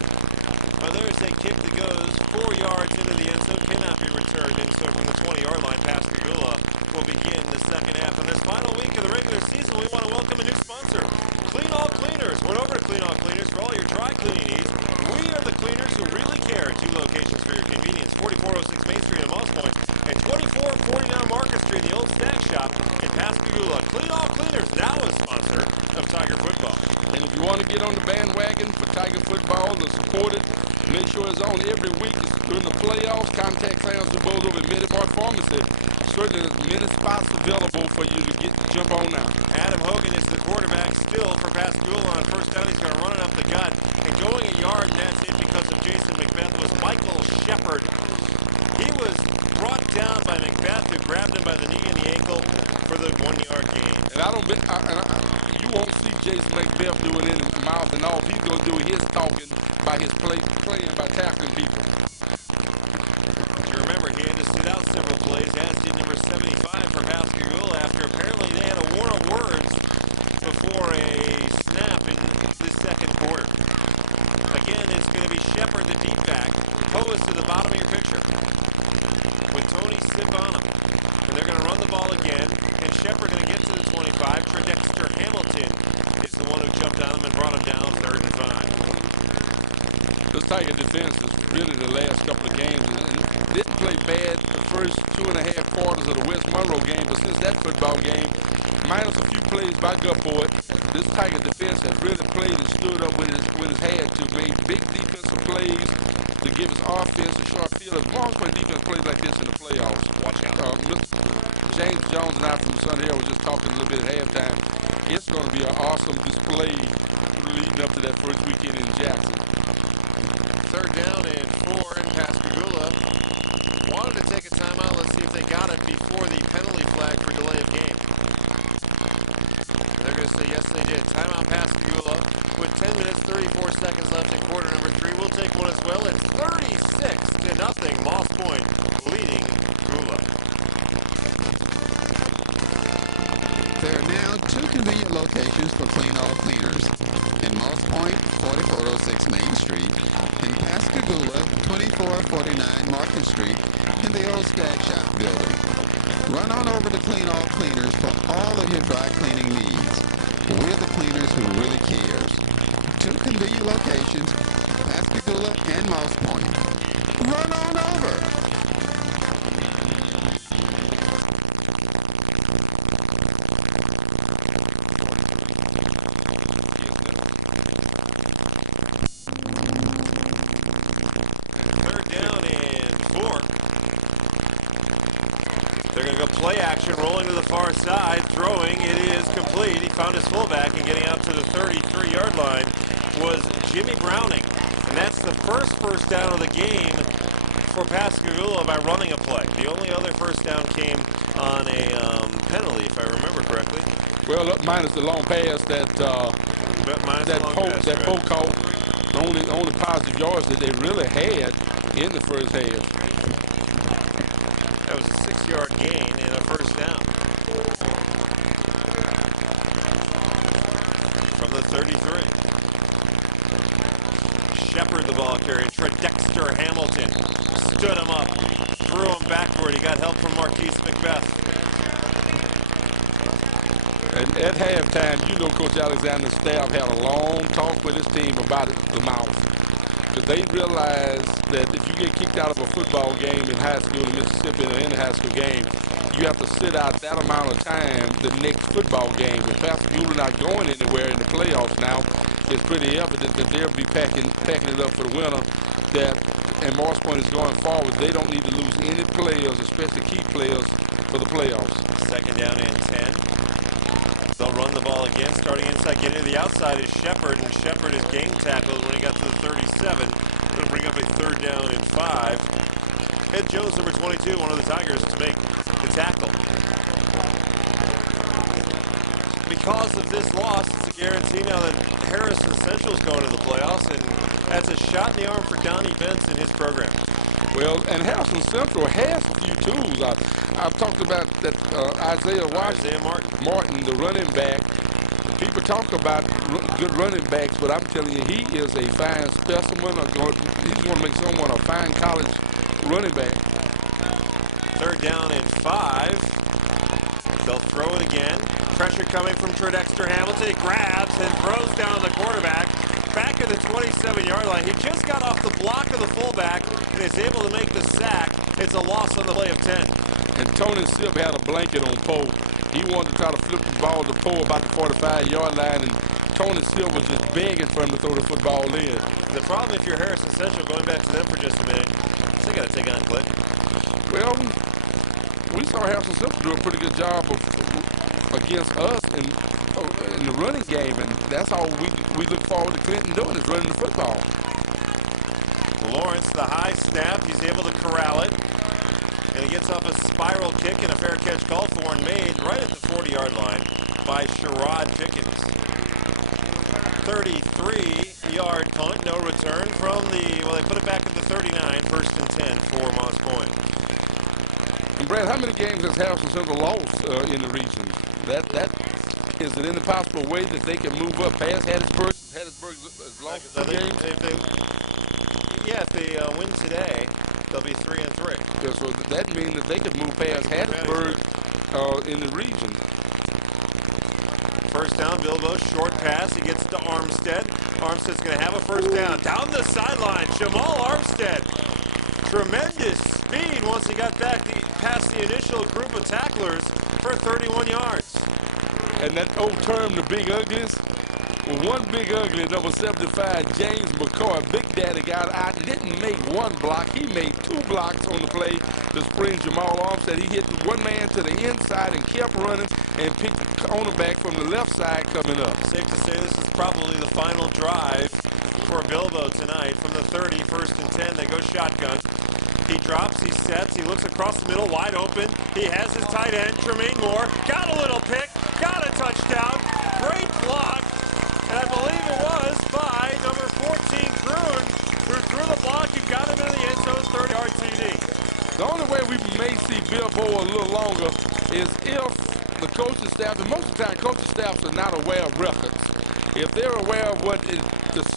Well, there's a kick that goes 4 yards into the end zone, cannot be returned, and so from the 20-yard line, Pascagoula will begin the second half. On this final week of the regular season, we want to welcome a new sponsor, Clean All Cleaners. Run over to Clean All Cleaners for all your dry cleaning needs. We are the cleaners who really care. 2 locations for your convenience, 4406 Main Street in Moss Point, and 2449 Market Street, the old snack shop in Pascagoula. Clean All Cleaners, now a sponsor of Tiger Football. And if you want to get on the bandwagon for Tiger Football and support it, make sure it's on every week during the playoffs. Contact Sam's DeBozo at Mid-Mart Pharmacy. Certainly there's many spots available for you to jump on now. Adam Hogan is the quarterback still for Pascagoula. On first down, he's going to run it up the gut. And going a yard, and that's it because of Jason Macbeth, was Michael Shepard. He was brought down by Macbeth, who grabbed him by the knee and the ankle for the 1-yard gain. And you won't see Jason Macbeth doing any mouthing off. He's going to do his talking by his playing by tackling people. You remember, he had to sit out several plays, as did number 75 for Pascagoula, after apparently they had a war of words before a snap in the second quarter. Again, it's going to be Shepard, the deep back. Poe is to the bottom of your picture with Tony Sick on him. And they're going to run the ball again, and Shepard going to get to the 25. Tredexter Hamilton is the one who jumped on him and brought him down 3rd and 5. This Tiger defense is really the last couple of games and didn't play bad the first 2.5 quarters of the West Monroe game, but since that football game, minus a few plays by Gulfport, this Tiger defense has really played and stood up when it's had to. Made big defensive plays to give his offense a sharp field. If Mossman defense plays like this in the playoffs, watch out. James Jones and I from Sun Hill was just talking a little bit at halftime. It's going to be an awesome display leading up to that first weekend in Jackson. 3rd down and 4 in Pascagoula. Wanted to take a timeout. Let's see if they got it before the penalty flag for delay of game. And they're going to say yes, they did. Timeout Pascagoula with 10 minutes, 34 seconds left in quarter number 3. We'll take one as well. It's 36-0. Moss Point leading Gula. There are now 2 convenient locations for Clean All Cleaners in Moss Point, 4406 Main Street, in Pascagoula, 2449 Market Street in the old Stag Shop building. Run on over to Clean All Cleaners for all of your dry cleaning needs. We're the cleaners who really cares. 2 convenient locations, Pascagoula and Moss Point. Run on over. They're going to go play action, rolling to the far side, throwing. It is complete. He found his fullback, and getting out to the 33-yard line was Jimmy Browning. And that's the first down of the game for Pascagoula by running a play. The only other first down came on a penalty, if I remember correctly. Well, minus the long pass that Poe caught. The only positive yards that they really had in the first half. That was a 6-yard gain and a first down. From the 33. Shepard the ball carrier. Dexter Hamilton stood him up, threw him backward. He got help from Marquise Macbeth. And at halftime, you know Coach Alexander's staff had a long talk with his team about the mouth. Because they realized that if you get kicked out of a football game in high school in Mississippi or any high school game, you have to sit out that amount of time the next football game. If Pascagoula not going anywhere in the playoffs now, it's pretty evident that they'll be packing it up for the winter. And Morris Point is going forward. They don't need to lose any players, especially key players, for the playoffs. 2nd down and 10. They'll run the ball again, starting inside. Getting to the outside is Shepard, and Shepard is game tackled when he got to the 37. Going to bring up a 3rd down and 5. Ed Jones, number 22, one of the Tigers, to make the tackle. Because of this loss, it's a guarantee now that Harrison Central's going to the playoffs, and that's a shot in the arm for Donnie Benz and his program. Well, and Harrison Central has a few tools. I've talked about that Isaiah Martin, the running back. People talk about good running backs, but I'm telling you, he is a fine specimen. He's going to make someone a fine college running back. 3rd down and 5. They'll throw it again. Pressure coming from Dexter Hamilton. He grabs and throws down the quarterback. Back at the 27-yard line. He just got off the block of the fullback and is able to make the sack. It's a loss on the play of 10. And Tony Sip had a blanket on Poe. He wanted to try to flip the ball to Poe about the 45-yard line, and Tony Sip was just begging for him to throw the football in. The problem if you're Harrison Central, going back to them for just a minute, they got to take on Clint. Well, we saw Harrison Central do a pretty good job against us in the running game, and that's all we look forward to Clinton doing is running the football. Lawrence, the high snap, he's able to corral it, and he gets off a spiral kick and a fair catch called for and made right at the 40-yard line by Sherrod Pickens. 33-yard punt, no return from they put it back at the 39, 1st and 10 for Moss Point. And Brad, how many games has Harrison Central lost in the region? Is it any possible way that they can move up past Hattiesburg? Hattiesburg has lost 2 games. If they win today, they'll be 3-3. Yeah, so that means that they could move past Hattiesburg in the region. 1st down, Bilbo, short pass. He gets to Armstead. Armstead's going to have a 1st down. Down the sideline, Jamal Armstead. Tremendous speed once he got back past the initial group of tacklers for 31 yards. And that old term, the big uglies, well, one big ugly, number 75, James McCoy, Big Daddy, got out, didn't make 1 block. He made 2 blocks on the play to spring Jamal Armstead. He hit one man to the inside and kept running and picked the cornerback from the left side coming up. Safe to say this is probably the final drive for Bilbo tonight. From the 30, 1st and 10, they go shotgun. He drops, he sets, he looks across the middle, wide open. He has his tight end, Tremaine Moore. Got a little pick, got a touchdown. Great block, and I believe it was by number 14, Kroon, who threw the block and got him into the end zone, 30-yard TD. The only way we may see Bilbo a little longer is if the coaching staff, and most of the time coaching staffs are not aware of records. If they're aware of what the the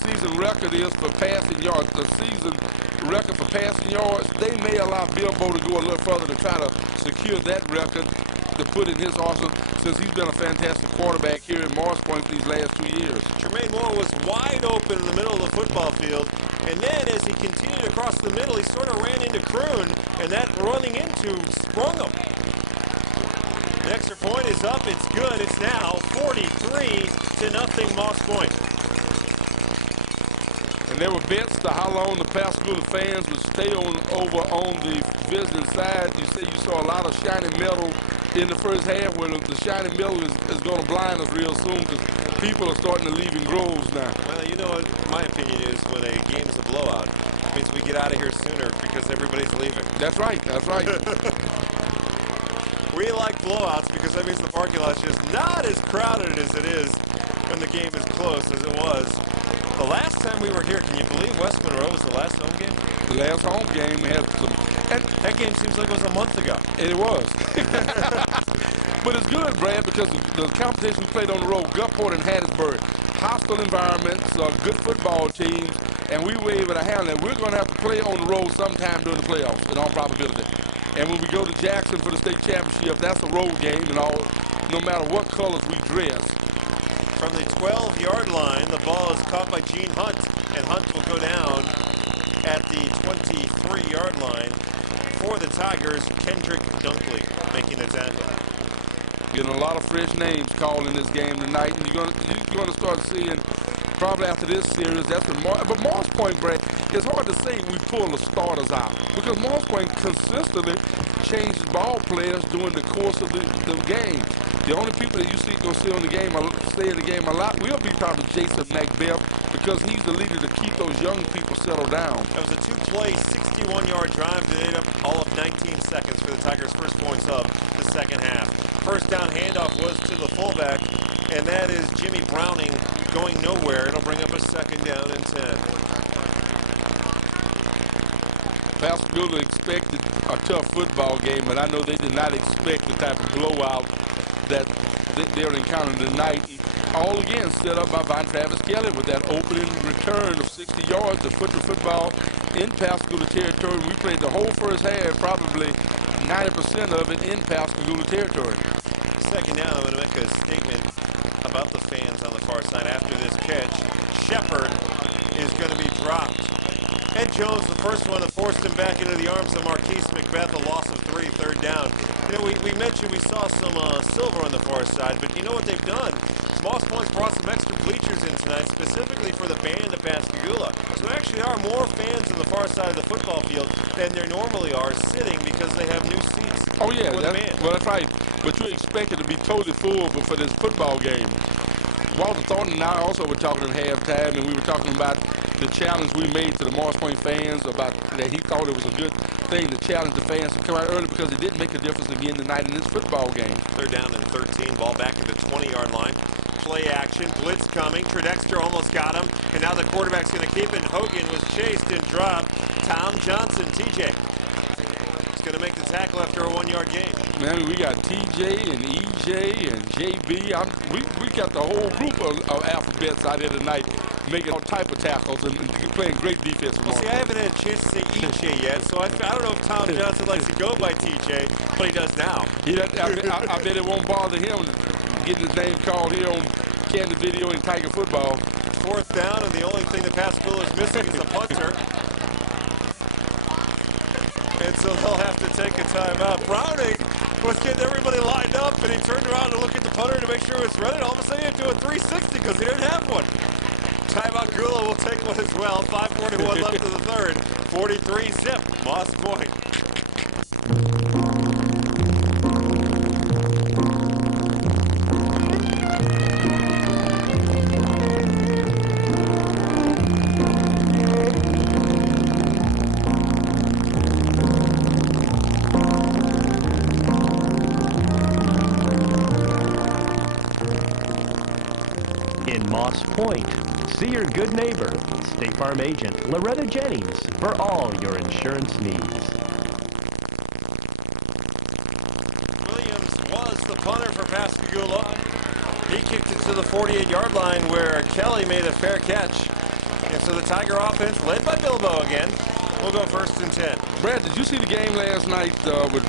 season record is for passing yards, the season record for passing yards, they may allow Bilbo to go a little further to try to secure that record to put in his arsenal, since he's been a fantastic quarterback here in Morris Point these last 2 years. Jermaine Moore was wide open in the middle of the football field, and then as he continued across the middle, he sort of ran into Kroon, and that running into sprung him. The extra point is up. It's good. It's now 43-0 Moss Point. And there were bets to how long the Pascagoula fans would stay over on the visiting side. You said you saw a lot of shiny metal in the first half, where the shiny metal is going to blind us real soon, because people are starting to leave in groves now. Well, you know what my opinion is, when a game is a blowout, it means we get out of here sooner because everybody's leaving. That's right. That's right. We like blowouts because that means the parking lot's just not as crowded as it is when the game is close as it was. The last time we were here, can you believe West Monroe was the last home game? The last home game had some... And that game seems like it was a month ago. And it was. But it's good, Brad, because the competition we played on the road, Gulfport and Hattiesburg, hostile environments, good football teams, and we were able to handle it. We're going to have to play on the road sometime during the playoffs, in all probability. And when we go to Jackson for the state championship, that's a road game, and all, no matter what colors we dress. From the 12-yard line, the ball is caught by Gene Hunt, and Hunt will go down at the 23-yard line. For the Tigers, Kendrick Dunkley making the tackle. Getting a lot of fresh names called in this game tonight, and you're going to start seeing, probably after this series, that's when but Morris Point, Brad, it's hard to say we pull the starters out, because Morris Point consistently changes ball players during the course of the game. The only people that you see going to stay in the game a lot will be probably Jason Macbeth, because he's the leader to keep those young people settled down. That was a two-play, 61-yard drive that ate up all of 19 seconds for the Tigers' first points of the second half. First down handoff was to the fullback, and that is Jimmy Browning going nowhere. It'll bring up a second down and 10. Pascagoula expected a tough football game, but I know they did not expect the type of blowout that they're encountering tonight. All again set up by Von Travis Kelly with that opening return of 60 yards to put the football in Pascagoula territory. We played the whole first half, probably 90% of it in Pascagoula territory. Second down, I'm going to make a statement about the fans on the far side after this catch. Shepard is going to be dropped. Ed Jones, the first one that forced him back into the arms of Marquise Macbeth, a loss of 3, third down. You know, we mentioned we saw some silver on the far side, but you know what they've done? Moss Point's brought some extra bleachers in tonight, specifically for the band of Pascagoula. So there actually are more fans on the far side of the football field than there normally are sitting, because they have new seats. Oh yeah, for the band. Well, that's right. But you expect it to be totally full for this football game. Walter Thornton and I also were talking at halftime, and we were talking about the challenge we made to the Morris Point fans, about that he thought it was a good thing to challenge the fans to come out early, because it did make a difference again tonight in this football game. Third down and 13, ball back at the 20-yard line. Play action, blitz coming. Tredexter almost got him, and now the quarterback's going to keep it. Hogan was chased and dropped. Tom Johnson, TJ, is going to make the tackle after a 1-yard gain. Man, we got TJ and EJ and JB. We got the whole group of alphabets out here tonight, making all type of tackles and playing great defense. Well, see, I haven't had a chance to say EJ yet, so I don't know if Tom Johnson likes to go by TJ, but he does now. I bet it won't bother him getting his name called here on Candid Video and Tiger Football. Fourth down, and the only thing that Pascagoula is missing is a punter. And so they'll have to take a timeout. Browning was getting everybody lined up, and he turned around to look at the punter to make sure it was ready. All of a sudden, he had to do a 360 because he didn't have one. Timeout Gula will take one as well. 5:41 left in the third. 43-0, Moss Point. In Moss Point, see your good neighbor, State Farm agent Loretta Jennings, for all your insurance needs. Williams was the punter for Pascagoula. He kicked it to the 48-yard line where Kelly made a fair catch. And so the Tiger offense, led by Bilbo again, will go 1st and 10. Brad, did you see the game last night with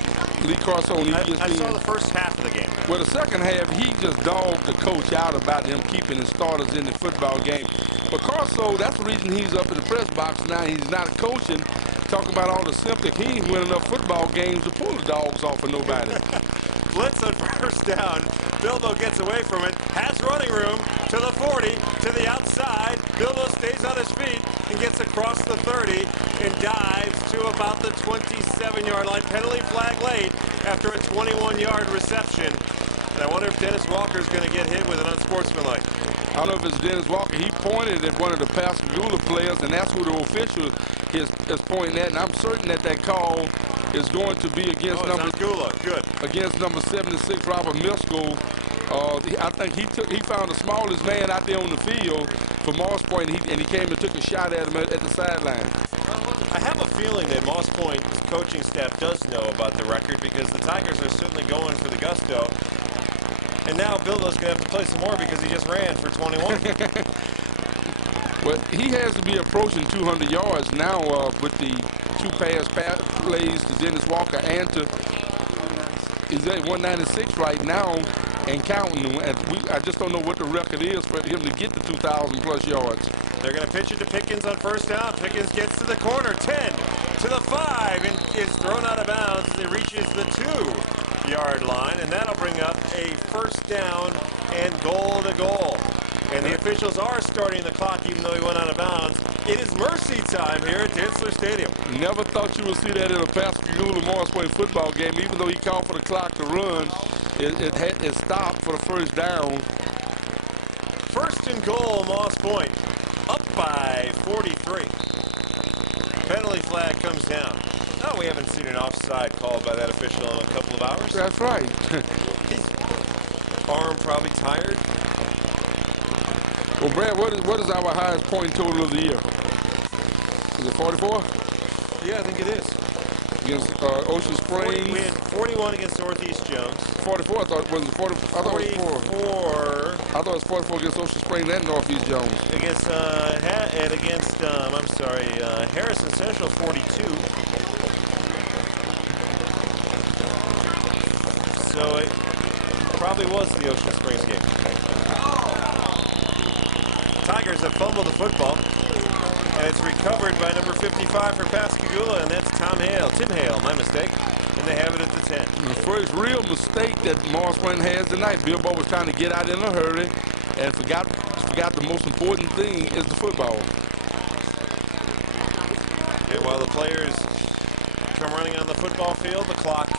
Lee Carson on ESPN? I saw the first half of the game. Well, the second half, he just dogged the coach out about him keeping his starters in the football game. But Carson, that's the reason he's up in the press box now. He's not coaching, talking about all the symptoms. He ain't winning enough football games to pull the dogs off of nobody. Blitz on 1st down. Bilbo gets away from it, has running room to the 40, to the outside. Bilbo stays on his feet and gets across the 30 and dives to about the 27-yard line. Penalty flag late after a 21-yard reception. And I wonder if Dennis Walker's going to get hit with an unsportsmanlike. I don't know if it's Dennis Walker. He pointed at one of the Pascagoula players, and that's who the official is pointing at. And I'm certain that that call is going to be against against number 76, Robert Miskell. I think he found the smallest man out there on the field for Moss Point, and he came and took a shot at him at the sideline. I have a feeling that Moss Point's coaching staff does know about the record because the Tigers are certainly going for the gusto. And now Bilbo's going to have to play some more because he just ran for 21. Well, he has to be approaching 200 yards now with the 2 pass plays to Dennis Walker and to, he's at 196 right now and counting. And I just don't know what the record is for him to get to 2,000+ yards. They're going to pitch it to Pickens on 1st down. Pickens gets to the corner, 10 to the 5, and is thrown out of bounds as he reaches the 2-yard line, and that'll bring up a 1st down and goal to goal. And the officials are starting the clock even though he went out of bounds. It is mercy time here at Densler Stadium. Never thought you would see that in a Pascagoula Moss Point football game. Even though he called for the clock to run, it stopped for the 1st down. 1st and goal, Moss Point. Up by 43. Penalty flag comes down. No, we haven't seen an offside called by that official in a couple of hours. That's right. His arm probably tired. Well, Brad, what is our highest point total of the year? Is it 44? Yeah, I think it is. Against Ocean Springs? We had 41 against Northeast Jones. 44, I thought. Was it 40? I thought it was 4. I thought it was 44 against Ocean Springs and Northeast Jones. Against, Harrison Central, 42. So it probably was the Ocean Springs game. Tigers have fumbled the football, and it's recovered by number 55 for Pascagoula, and that's Tim Hale, my mistake, and they have it at the 10. The first real mistake that Moss Point has tonight, Bilbo was trying to get out in a hurry and forgot the most important thing is the football. And while the players come running on the football field, the clock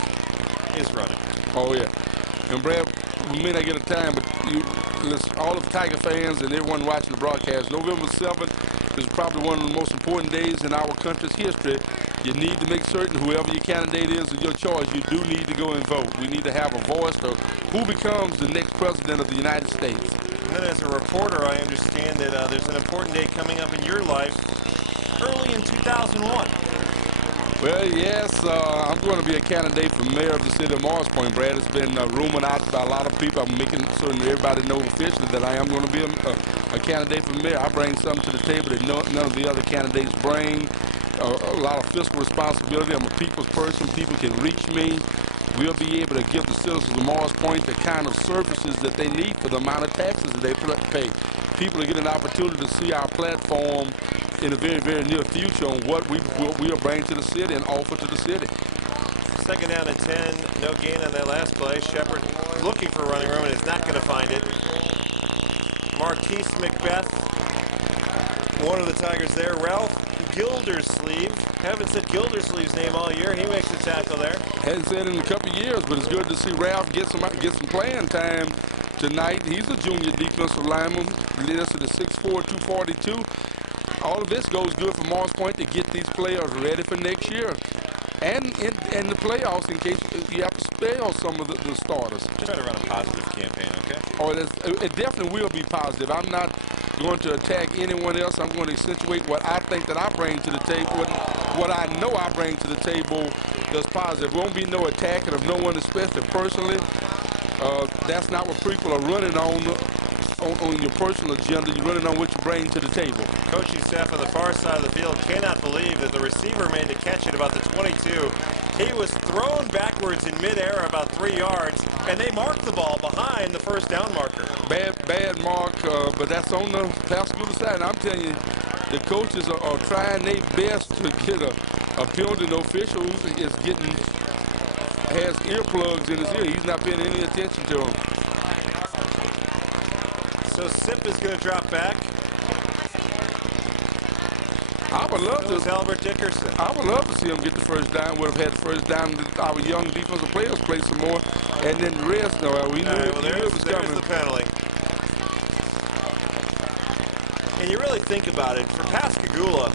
is running. Oh, yeah. And Brad, we may not get a time, but all of the Tiger fans and everyone watching the broadcast, November 7th is probably one of the most important days in our country's history. You need to make certain whoever your candidate is of your choice, you do need to go and vote. We need to have a voice for who becomes the next president of the United States. And then as a reporter, I understand that there's an important day coming up in your life early in 2001. Well, yes, I'm going to be a candidate for mayor of the city of Moss Point, Brad. It's been rumored out by a lot of people. I'm making certain everybody knows officially that I am going to be a candidate for mayor. I bring something to the table that none of the other candidates bring. A lot of fiscal responsibility. I'm a people's person. People can reach me. We'll be able to give the citizens of Moss Point the kind of services that they need for the amount of taxes that they pay. People are getting an opportunity to see our platform in the very, very near future on what we'll bring to the city and offer to the city. 2nd down and 10, no gain on that last play. Shepard looking for running room and is not going to find it. Marquise Macbeth, one of the Tigers there. Ralph Gildersleeve. Haven't said Gildersleeve's name all year. He makes a tackle there. Hadn't said it in a couple of years, but it's good to see Ralph get some playing time tonight. He's a junior defensive lineman, listed at 6'4", 242. All of this goes good for Moss Point to get these players ready for next year. And in the playoffs, in case you have to spell some of the starters. Try to run a positive campaign, okay? Oh, it definitely will be positive. I'm not going to attack anyone else. I'm going to accentuate what I think that I bring to the table, what I know I bring to the table that's positive. There won't be no attacking of no one, especially personally. That's not what people are running on your personal agenda. You're running on what you bring to the table. Coaching staff on the far side of the field cannot believe that the receiver made the catch at about the 22. He was thrown backwards in midair about 3 yards, and they marked the ball behind the first down marker. Bad mark, but that's on the Pascagoula side. And I'm telling you, the coaches are trying their best to get a penalty. The official has earplugs in his ear. He's not paying any attention to him. So Sip is going to drop back. I would love to. Albert Dickerson. I would love to see him get the first down. Would have had the first down. Our young defensive players play some more, and then the rest. No, we knew it was coming. There's the penalty. And you really think about it, for Pascagoula,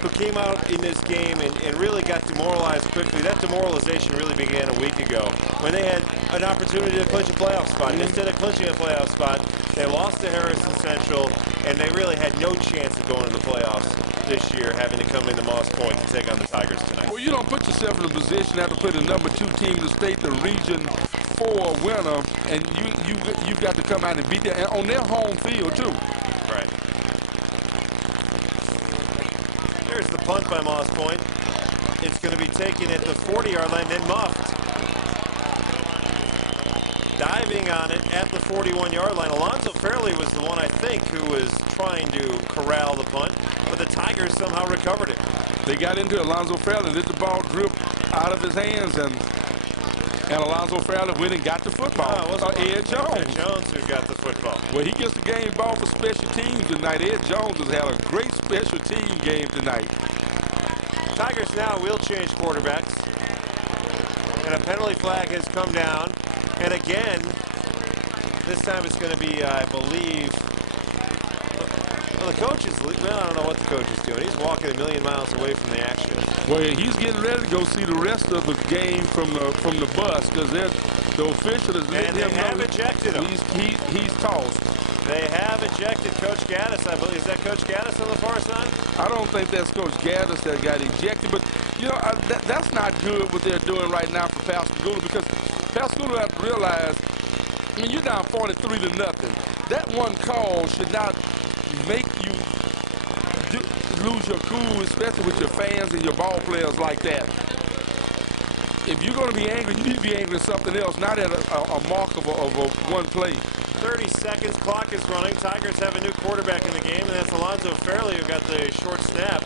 who came out in this game and really got demoralized quickly, that demoralization really began a week ago when they had an opportunity to clinch a playoff spot. And instead of clinching a playoff spot, they lost to Harrison Central, and they really had no chance of going to the playoffs this year, having to come into Moss Point to take on the Tigers tonight. Well, you don't put yourself in a position to have to play the #2 team in the state, the Region 4 winner, and you've got to come out and beat them, and on their home field too. Right. Here's the punt by Moss Point. It's going to be taken at the 40-yard line, then muffed. Diving on it at the 41-yard line. Alonzo Fairley was the one, I think, who was trying to corral the punt, but the Tigers somehow recovered it. They got into it. Alonzo Fairley let the ball drip out of his hands, and Alonzo Fairley went and got the football. Ed Jones. Ed Jones who got the football. Well, he gets the game ball for special teams tonight. Ed Jones has had a great special team game tonight. Tigers now will change quarterbacks, and a penalty flag has come down. And again, this time it's going to be, I believe, well, the coach is, well, I don't know what the coach is doing. He's walking a million miles away from the action. Well, he's getting ready to go see the rest of the game from the bus, because the official is letting him know. And they have ejected him. He's tossed. They have ejected Coach Gaddis, I believe. Is that Coach Gaddis on the far side? I don't think that's Coach Gaddis that got ejected, but, you know, that's not good what they're doing right now for Pascagoula, because Pascagoula have to realize, I mean, you're down 43-0. That one call should not make you lose your cool, especially with your fans and your ball players like that. If you're going to be angry, you need to be angry at something else, not at a mark of a one play. 30 seconds, clock is running. Tigers have a new quarterback in the game, and that's Alonzo Fairley who got the short snap.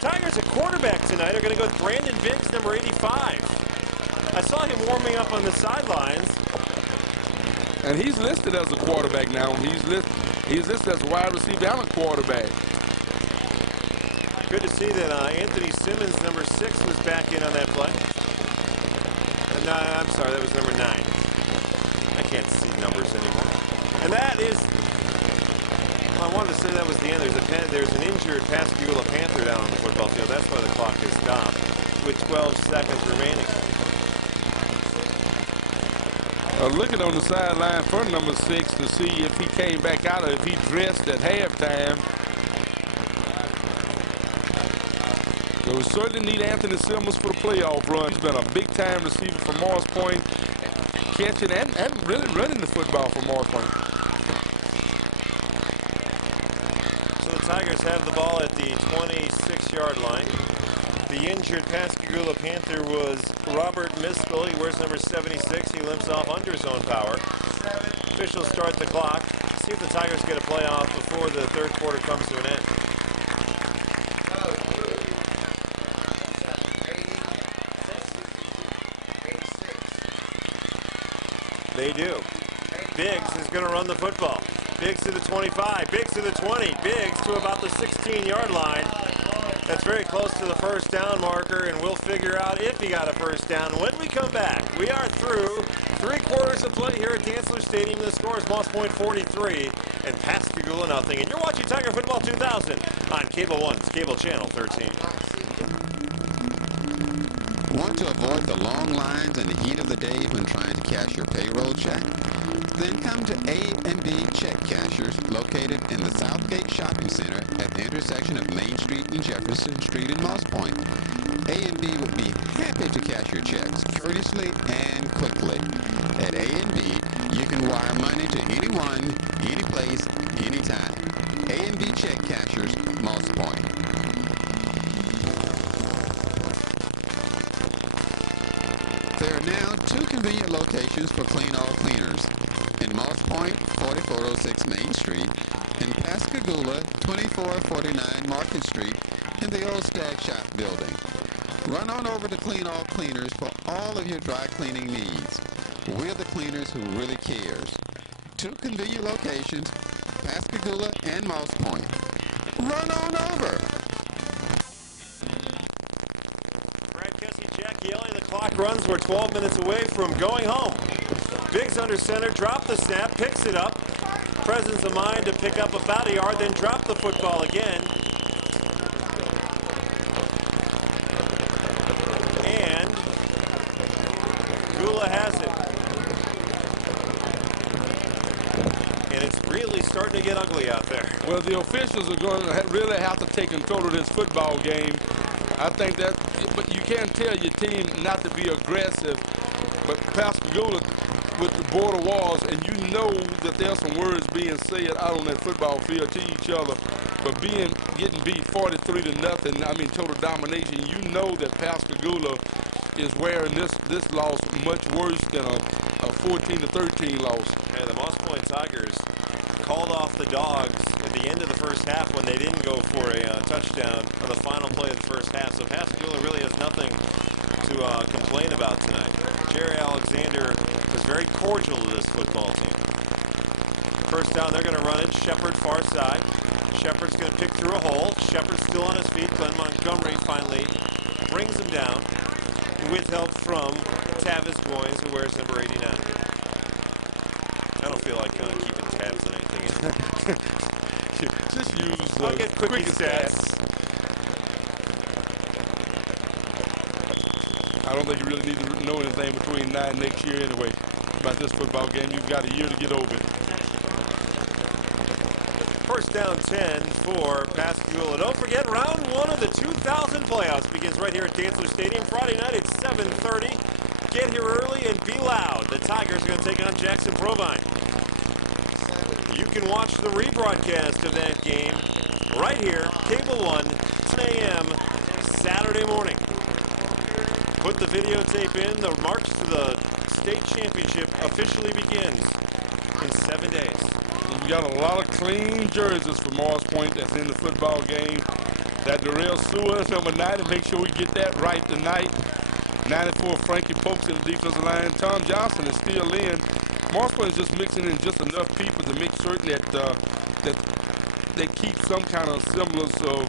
Tigers at quarterback tonight are going to go with Brandon Biggs, number 85. I saw him warming up on the sidelines. And he's listed as a quarterback now. He's listed as a wide receiver and a quarterback. Good to see that Anthony Simmons, number 6, was back in on that play. No, I'm sorry, that was number 9. I can't see numbers anymore. And that is, I wanted to say that was the end. There's an injured Pascagoula Panther down on the football field. That's why the clock is stopped with 12 seconds remaining. Looking on the sideline for number 6 to see if he came back out or if he dressed at halftime. So we certainly need Anthony Simmons for the playoff run. He's been a big-time receiver for Morris Point, catching and really running the football for Morris Point. So the Tigers have the ball at the 26-yard line. The injured Pascagoula Panther was Robert Miskell. He wears number 76. He limps off under his own power. Officials start the clock. See if the Tigers get a playoff before the third quarter comes to an end. They do. Biggs is going to run the football. Biggs to the 25. Biggs to the 20. Biggs to about the 16-yard line. That's very close to the first down marker, and we'll figure out if he got a first down when we come back. We are through 3 quarters of play here at Dantzler Stadium. The score is Moss Point 43 and Pascagoula nothing. And you're watching Tiger Football 2000 on Cable One's Cable Channel 13. Want to avoid the long lines and the heat of the day when trying to cash your payroll check? Then come to A&B Check Cashers, located in the Southgate Shopping Center at the intersection of Main Street and Jefferson Street in Moss Point. A&B would be happy to cash your checks courteously and quickly. At A&B, you can wire money to anyone, any place, anytime. A&B Check Cashers, Moss Point. There are now 2 convenient locations for Clean All Cleaners. In Moss Point, 4406 Main Street, in Pascagoula, 2449 Market Street, in the old Stag Shop building. Run on over to Clean All Cleaners for all of your dry cleaning needs. We're the cleaners who really cares. 2 convenient locations, Pascagoula and Moss Point. Run on over! Jack Yelly, the clock runs. We're 12 minutes away from going home. Biggs under center, drop the snap, picks it up. Presence of mind to pick up about a yard, then drop the football again. And Gula has it. And it's really starting to get ugly out there. Well, the officials are going to really have to take control of this football game. I think that, but you can't tell your team not to be aggressive. But Pascagoula with the border walls, and you know that there's some words being said out on that football field to each other. But getting beat 43-0, I mean total domination. You know that Pascagoula is wearing this loss much worse than a 14-13 loss. And the Moss Point Tigers called off the Dogs at the end of the first half when they didn't go for a touchdown on the final play of the first half. So Pascagoula really has nothing to complain about tonight. Jerry Alexander was very cordial to this football team. First down, they're going to run it. Shepard far side. Shepard's going to pick through a hole. Shepard's still on his feet. Glenn Montgomery finally brings him down with help from Tavis Goins, who wears number 89. I don't feel like keeping tabs on anything. Just use I'll get quick stats. I don't think you really need to know anything between now and next year anyway about this football game. You've got a year to get over it. First down 10 for Pascagoula. Don't forget, round 1 of the 2000 playoffs begins right here at Dantzler Stadium Friday night at 7:30. Get here early and be loud. The Tigers are going to take on Jackson Provine. You can watch the rebroadcast of that game right here, Cable 1, 10 a.m. Saturday morning. Put the videotape in. The march to the state championship officially begins in 7 days. We got a lot of clean jerseys for Moss Point that's in the football game. That Darrell Sewell is number 90. Make sure we get that right tonight. 94, Frankie Pokes in the defensive line. Tom Johnson is still in. Moss Point is just mixing in just enough people to make certain that that they keep some kind of semblance of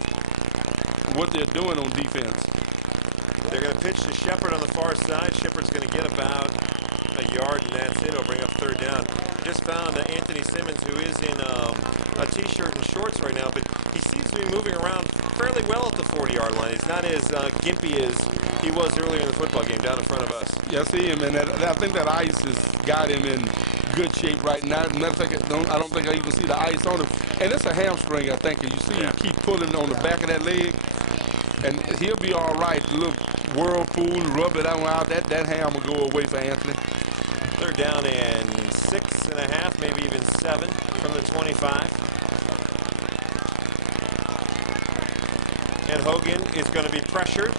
what they're doing on defense. They're going to pitch to Shepard on the far side. Shepard's going to get about a yard, and that's it. It'll bring up third down. Just found Anthony Simmons, who is in a T-shirt and shorts right now, but he seems to be moving around fairly well at the 40-yard line. He's not as gimpy as he was earlier in the football game down in front of us. Yeah, I see him, and I think that ice has got him in good shape right now. Matter of fact, I don't think I even see the ice on him. And it's a hamstring, I think, and you see him keep pulling on the back of that leg, and he'll be all right. A little whirlpool, rub it out. That ham will go away for Anthony. They're down in 6.5, maybe even 7 from the 25. And Hogan is going to be pressured.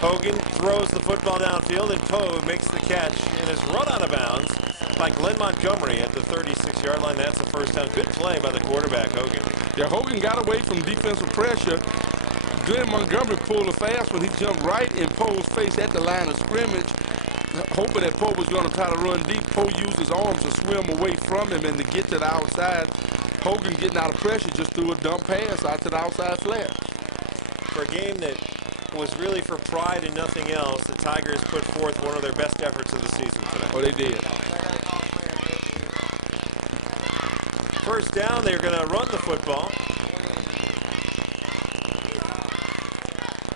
Hogan throws the football downfield, and Poe makes the catch and is run out of bounds by Glenn Montgomery at the 36-yard line. That's the first down. Good play by the quarterback, Hogan. Yeah, Hogan got away from defensive pressure. Glenn Montgomery pulled a fast when he jumped right in Poe's face at the line of scrimmage, hoping that Poe was going to try to run deep. Poe used his arms to swim away from him and to get to the outside. Hogan, getting out of pressure, just threw a dump pass out to the outside flat. For a game that was really for pride and nothing else, the Tigers put forth one of their best efforts of the season tonight. Oh, they did. First down, they're going to run the football.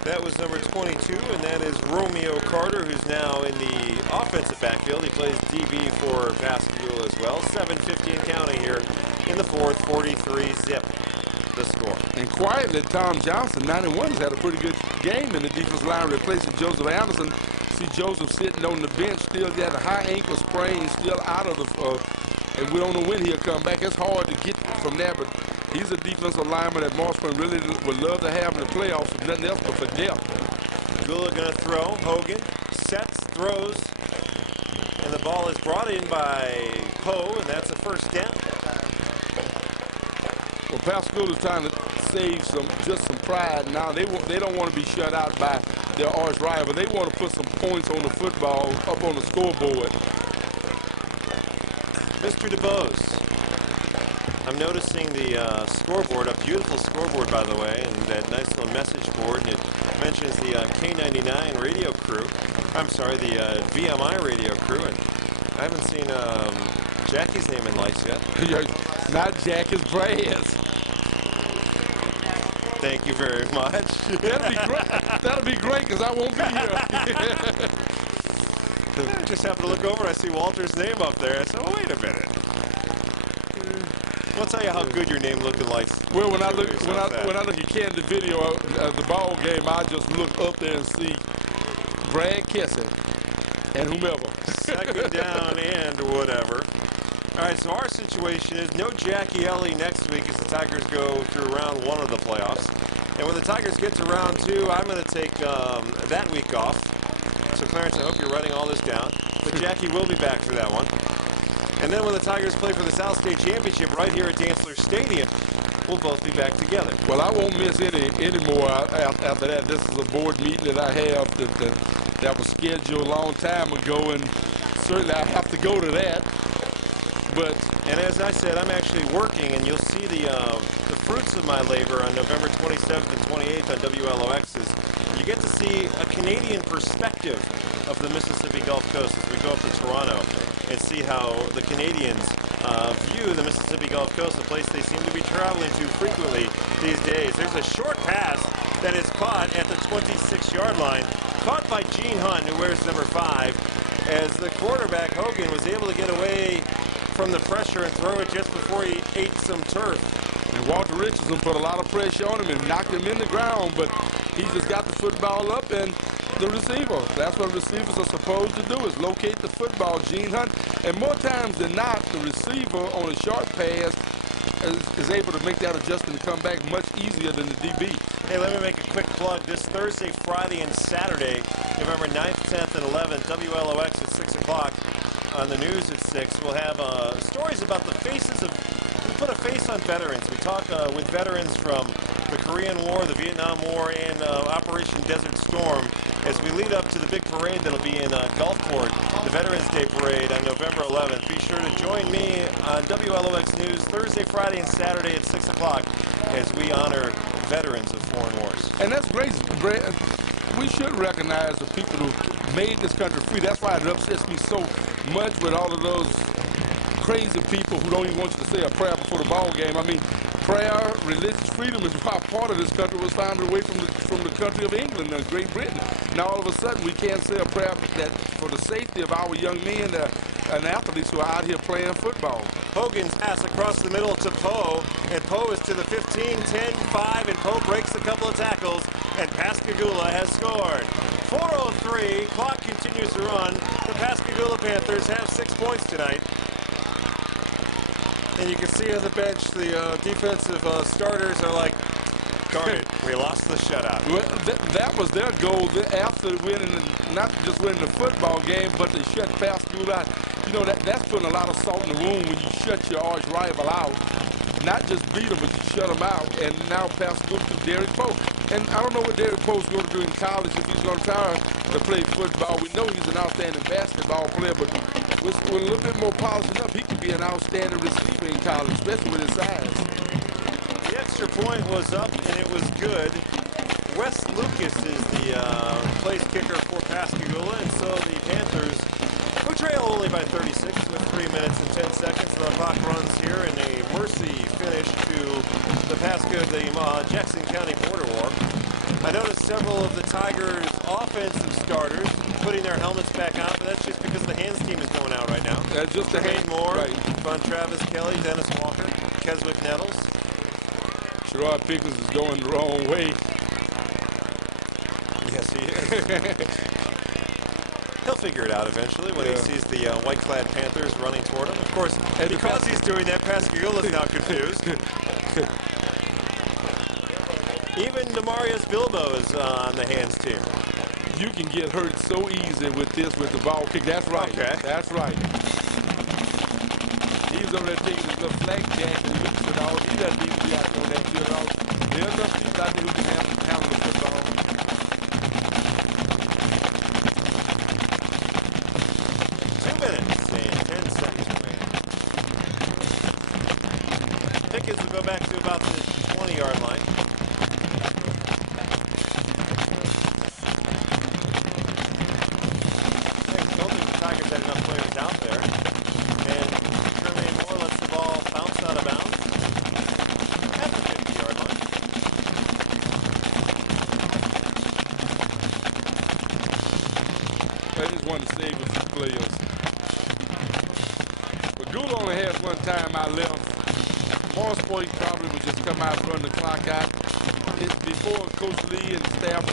That was number 22, and that is Romeo Carter, who's now in the offensive backfield. He plays DB for Pascagoula as well. 7:15 counting here in the fourth, 43-zip the score. And quietly, Tom Johnson, 91, has had a pretty good game in the defensive line, replacing Joseph Anderson. See Joseph sitting on the bench, still got a high ankle sprain, still out of the, and we don't know when he'll come back. It's hard to get from that, but he's a defensive lineman that Moss Point really would love to have in the playoffs, if nothing else but for depth. Gula going to throw. Hogan sets, throws, and the ball is brought in by Poe, and that's a first down. Well, Pascagoula's trying to save just some pride now. They don't want to be shut out by their arch rival. They want to put some points on the football, up on the scoreboard. Mr. DeBose. I'm noticing the scoreboard, a beautiful scoreboard, by the way, and that nice little message board, and it mentions the K99 radio crew. I'm sorry, the VMI radio crew, and I haven't seen Jackie's name in lights yet. Not Jackie's Brass. Thank you very much. That'll be great. That'll be great, because I won't be here. I just happened to look over and I see Walter's name up there. I said, oh, wait a minute. We'll tell you how good your name looked in lights. Well, when I look at candid video of the ball game, I just look up there and see Brad Kessie and whomever. Second down and whatever. All right, so our situation is no Jackie Ellie next week as the Tigers go through round one of the playoffs. And when the Tigers get to round two, I'm going to take that week off. So, Clarence, I hope you're writing all this down. But Jackie will be back for that one. And then when the Tigers play for the South State Championship right here at Dantzler Stadium, we'll both be back together. Well, I won't miss any more after that. This is a board meeting that I have that was scheduled a long time ago, and certainly I have to go to that. And as I said, I'm actually working, and you'll see the fruits of my labor on November 27th and 28th on WLOX's. You get to see a Canadian perspective of the Mississippi Gulf Coast as we go up to Toronto and see how the Canadians view the Mississippi Gulf Coast, a place they seem to be traveling to frequently these days. There's a short pass that is caught at the 26-yard line, caught by Gene Hunt, who wears number 5, as the quarterback, Hogan, was able to get away from the pressure and throw it just before he ate some turf. And Walter Richardson put a lot of pressure on him and knocked him in the ground, but he just got the football up, and the receiver, that's what receivers are supposed to do, is locate the football, Gene Hunt. And more times than not, the receiver on a short pass is able to make that adjustment and come back much easier than the DB. Hey, let me make a quick plug. This Thursday, Friday, and Saturday, November 9th, 10th, and 11th, WLOX at 6 o'clock. On the news at 6, we'll have stories about the faces of, we put a face on veterans. We talk with veterans from the Korean War, the Vietnam War, and Operation Desert Storm as we lead up to the big parade that'll be in Gulfport, the Veterans Day Parade on November 11th. Be sure to join me on WLOX News Thursday, Friday, and Saturday at 6 o'clock as we honor veterans of foreign wars. And that's great. We should recognize the people who made this country free. That's why it upsets me so much with all of those crazy people who don't even want you to say a prayer before the ball game. I mean, prayer, religious freedom is why part of this country was founded away from the country of England and Great Britain. Now all of a sudden we can't say a prayer for the safety of our young men and athletes who are out here playing football. Hogan's pass across the middle to Poe, and Poe is to the 15, 10, 5, and Poe breaks a couple of tackles, and Pascagoula has scored. 4:03, clock continues to run. The Pascagoula Panthers have 6 points tonight. And you can see on the bench, the defensive starters are like, darn it, we lost the shutout. Well, that was their goal after winning, not just winning the football game, but they shut Pascagoula out. You know, that's putting a lot of salt in the wound when you shut your arch rival out. Not just beat them, but you shut them out. And now Pascagoula to Derek Poe. And I don't know what Derek Poe's going to do in college, if he's going to try to play football. We know he's an outstanding basketball player, but with a little bit more polishing up, he could be an outstanding receiver in college, especially with his size. The extra point was up, and it was good. Wes Lucas is the place kicker for Pascagoula, and so the Panthers, who trail only by 36 with 3 minutes and 10 seconds. The clock runs here in a mercy finish to the Jackson County border war. I noticed several of the Tigers' offensive starters putting their helmets back on, but that's just because the hands team is going out right now. That's just the Tremaine Moore, right. Von Travis Kelly, Dennis Walker, Keswick Nettles. Sherrod Pickens is going the wrong way. Yes, he is. He'll figure it out eventually when he sees the white-clad Panthers running toward him. Of course, and because he's doing that, Pascagoula's now confused. Even Demarius Bilbo is on the hands team. You can get hurt so easy with the ball kick. That's right. Okay. That's right. He's over there taking his little flag jack and loops it out. He doesn't need to be out there on that field at all. There's enough people out there who can handle the football. 2 minutes and 10 seconds remaining. Pickens will go back to about the 20-yard line. Tigers had enough players out there, and Tremaine Moore lets the ball bounce out of bounds at the 50-yard line. I just want to save a few players. But Gula only has one time out left. Morris Point probably would just come out and run the clock out. Before Coach Lee and staff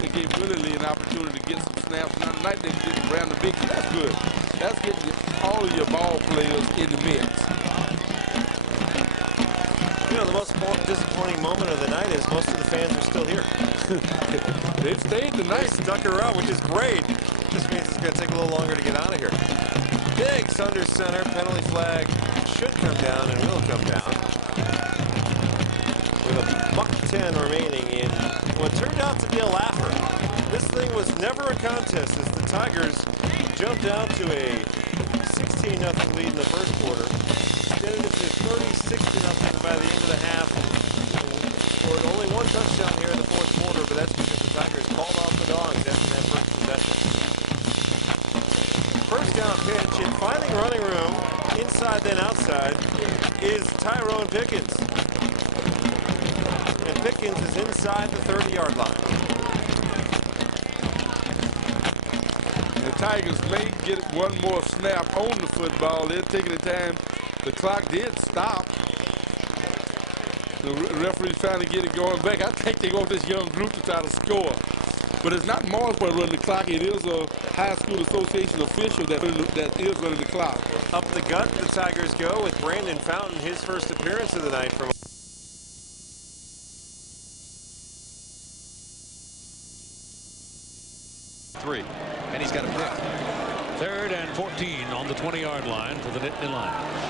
they gave Willie Lee an opportunity to get some snaps. Now tonight they did Brandon Big. That's good. That's getting all of your ball players in the mix. You know, the most disappointing moment of the night is most of the fans are still here. They stayed tonight. They stuck around, which is great. Just means it's going to take a little longer to get out of here. Biggs under center. Penalty flag should come down and will come down. With a $1:10 remaining in what turned out to be a laugher. This thing was never a contest as the Tigers jumped out to a 16-0 lead in the first quarter, extended it to 36-0 by the end of the half, and scored only one touchdown here in the fourth quarter, but that's because the Tigers called off the Dogs after that first possession. First down pitch and finding running room inside then outside is Tyrone Pickens. And Pickens is inside the 30-yard line. The Tigers may get one more snap on the football. They're taking the time. The clock did stop. The referee's trying to get it going back. I think they want this young group to try to score. But it's not Morrisburg running the clock. It is a high school association official that is running the clock. Up the gut, the Tigers go with Brandon Fountain, his first appearance of the night from 3, and he's got a pick. 3rd and 14 on the 20-yard line for the Nittany Lions.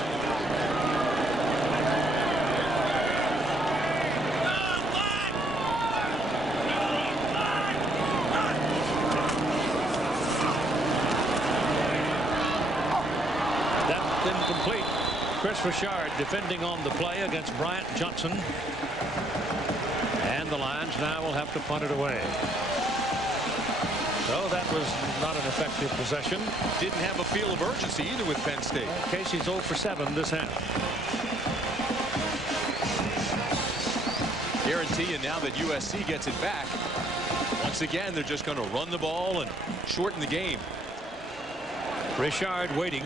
That's incomplete. Chris Richard defending on the play against Bryant Johnson. And the Lions now will have to punt it away. So that was not an effective possession. Didn't have a feel of urgency either with Penn State. Casey's 0 for 7 this half. Guarantee you now that USC gets it back. Once again, they're just going to run the ball and shorten the game. Richard waiting.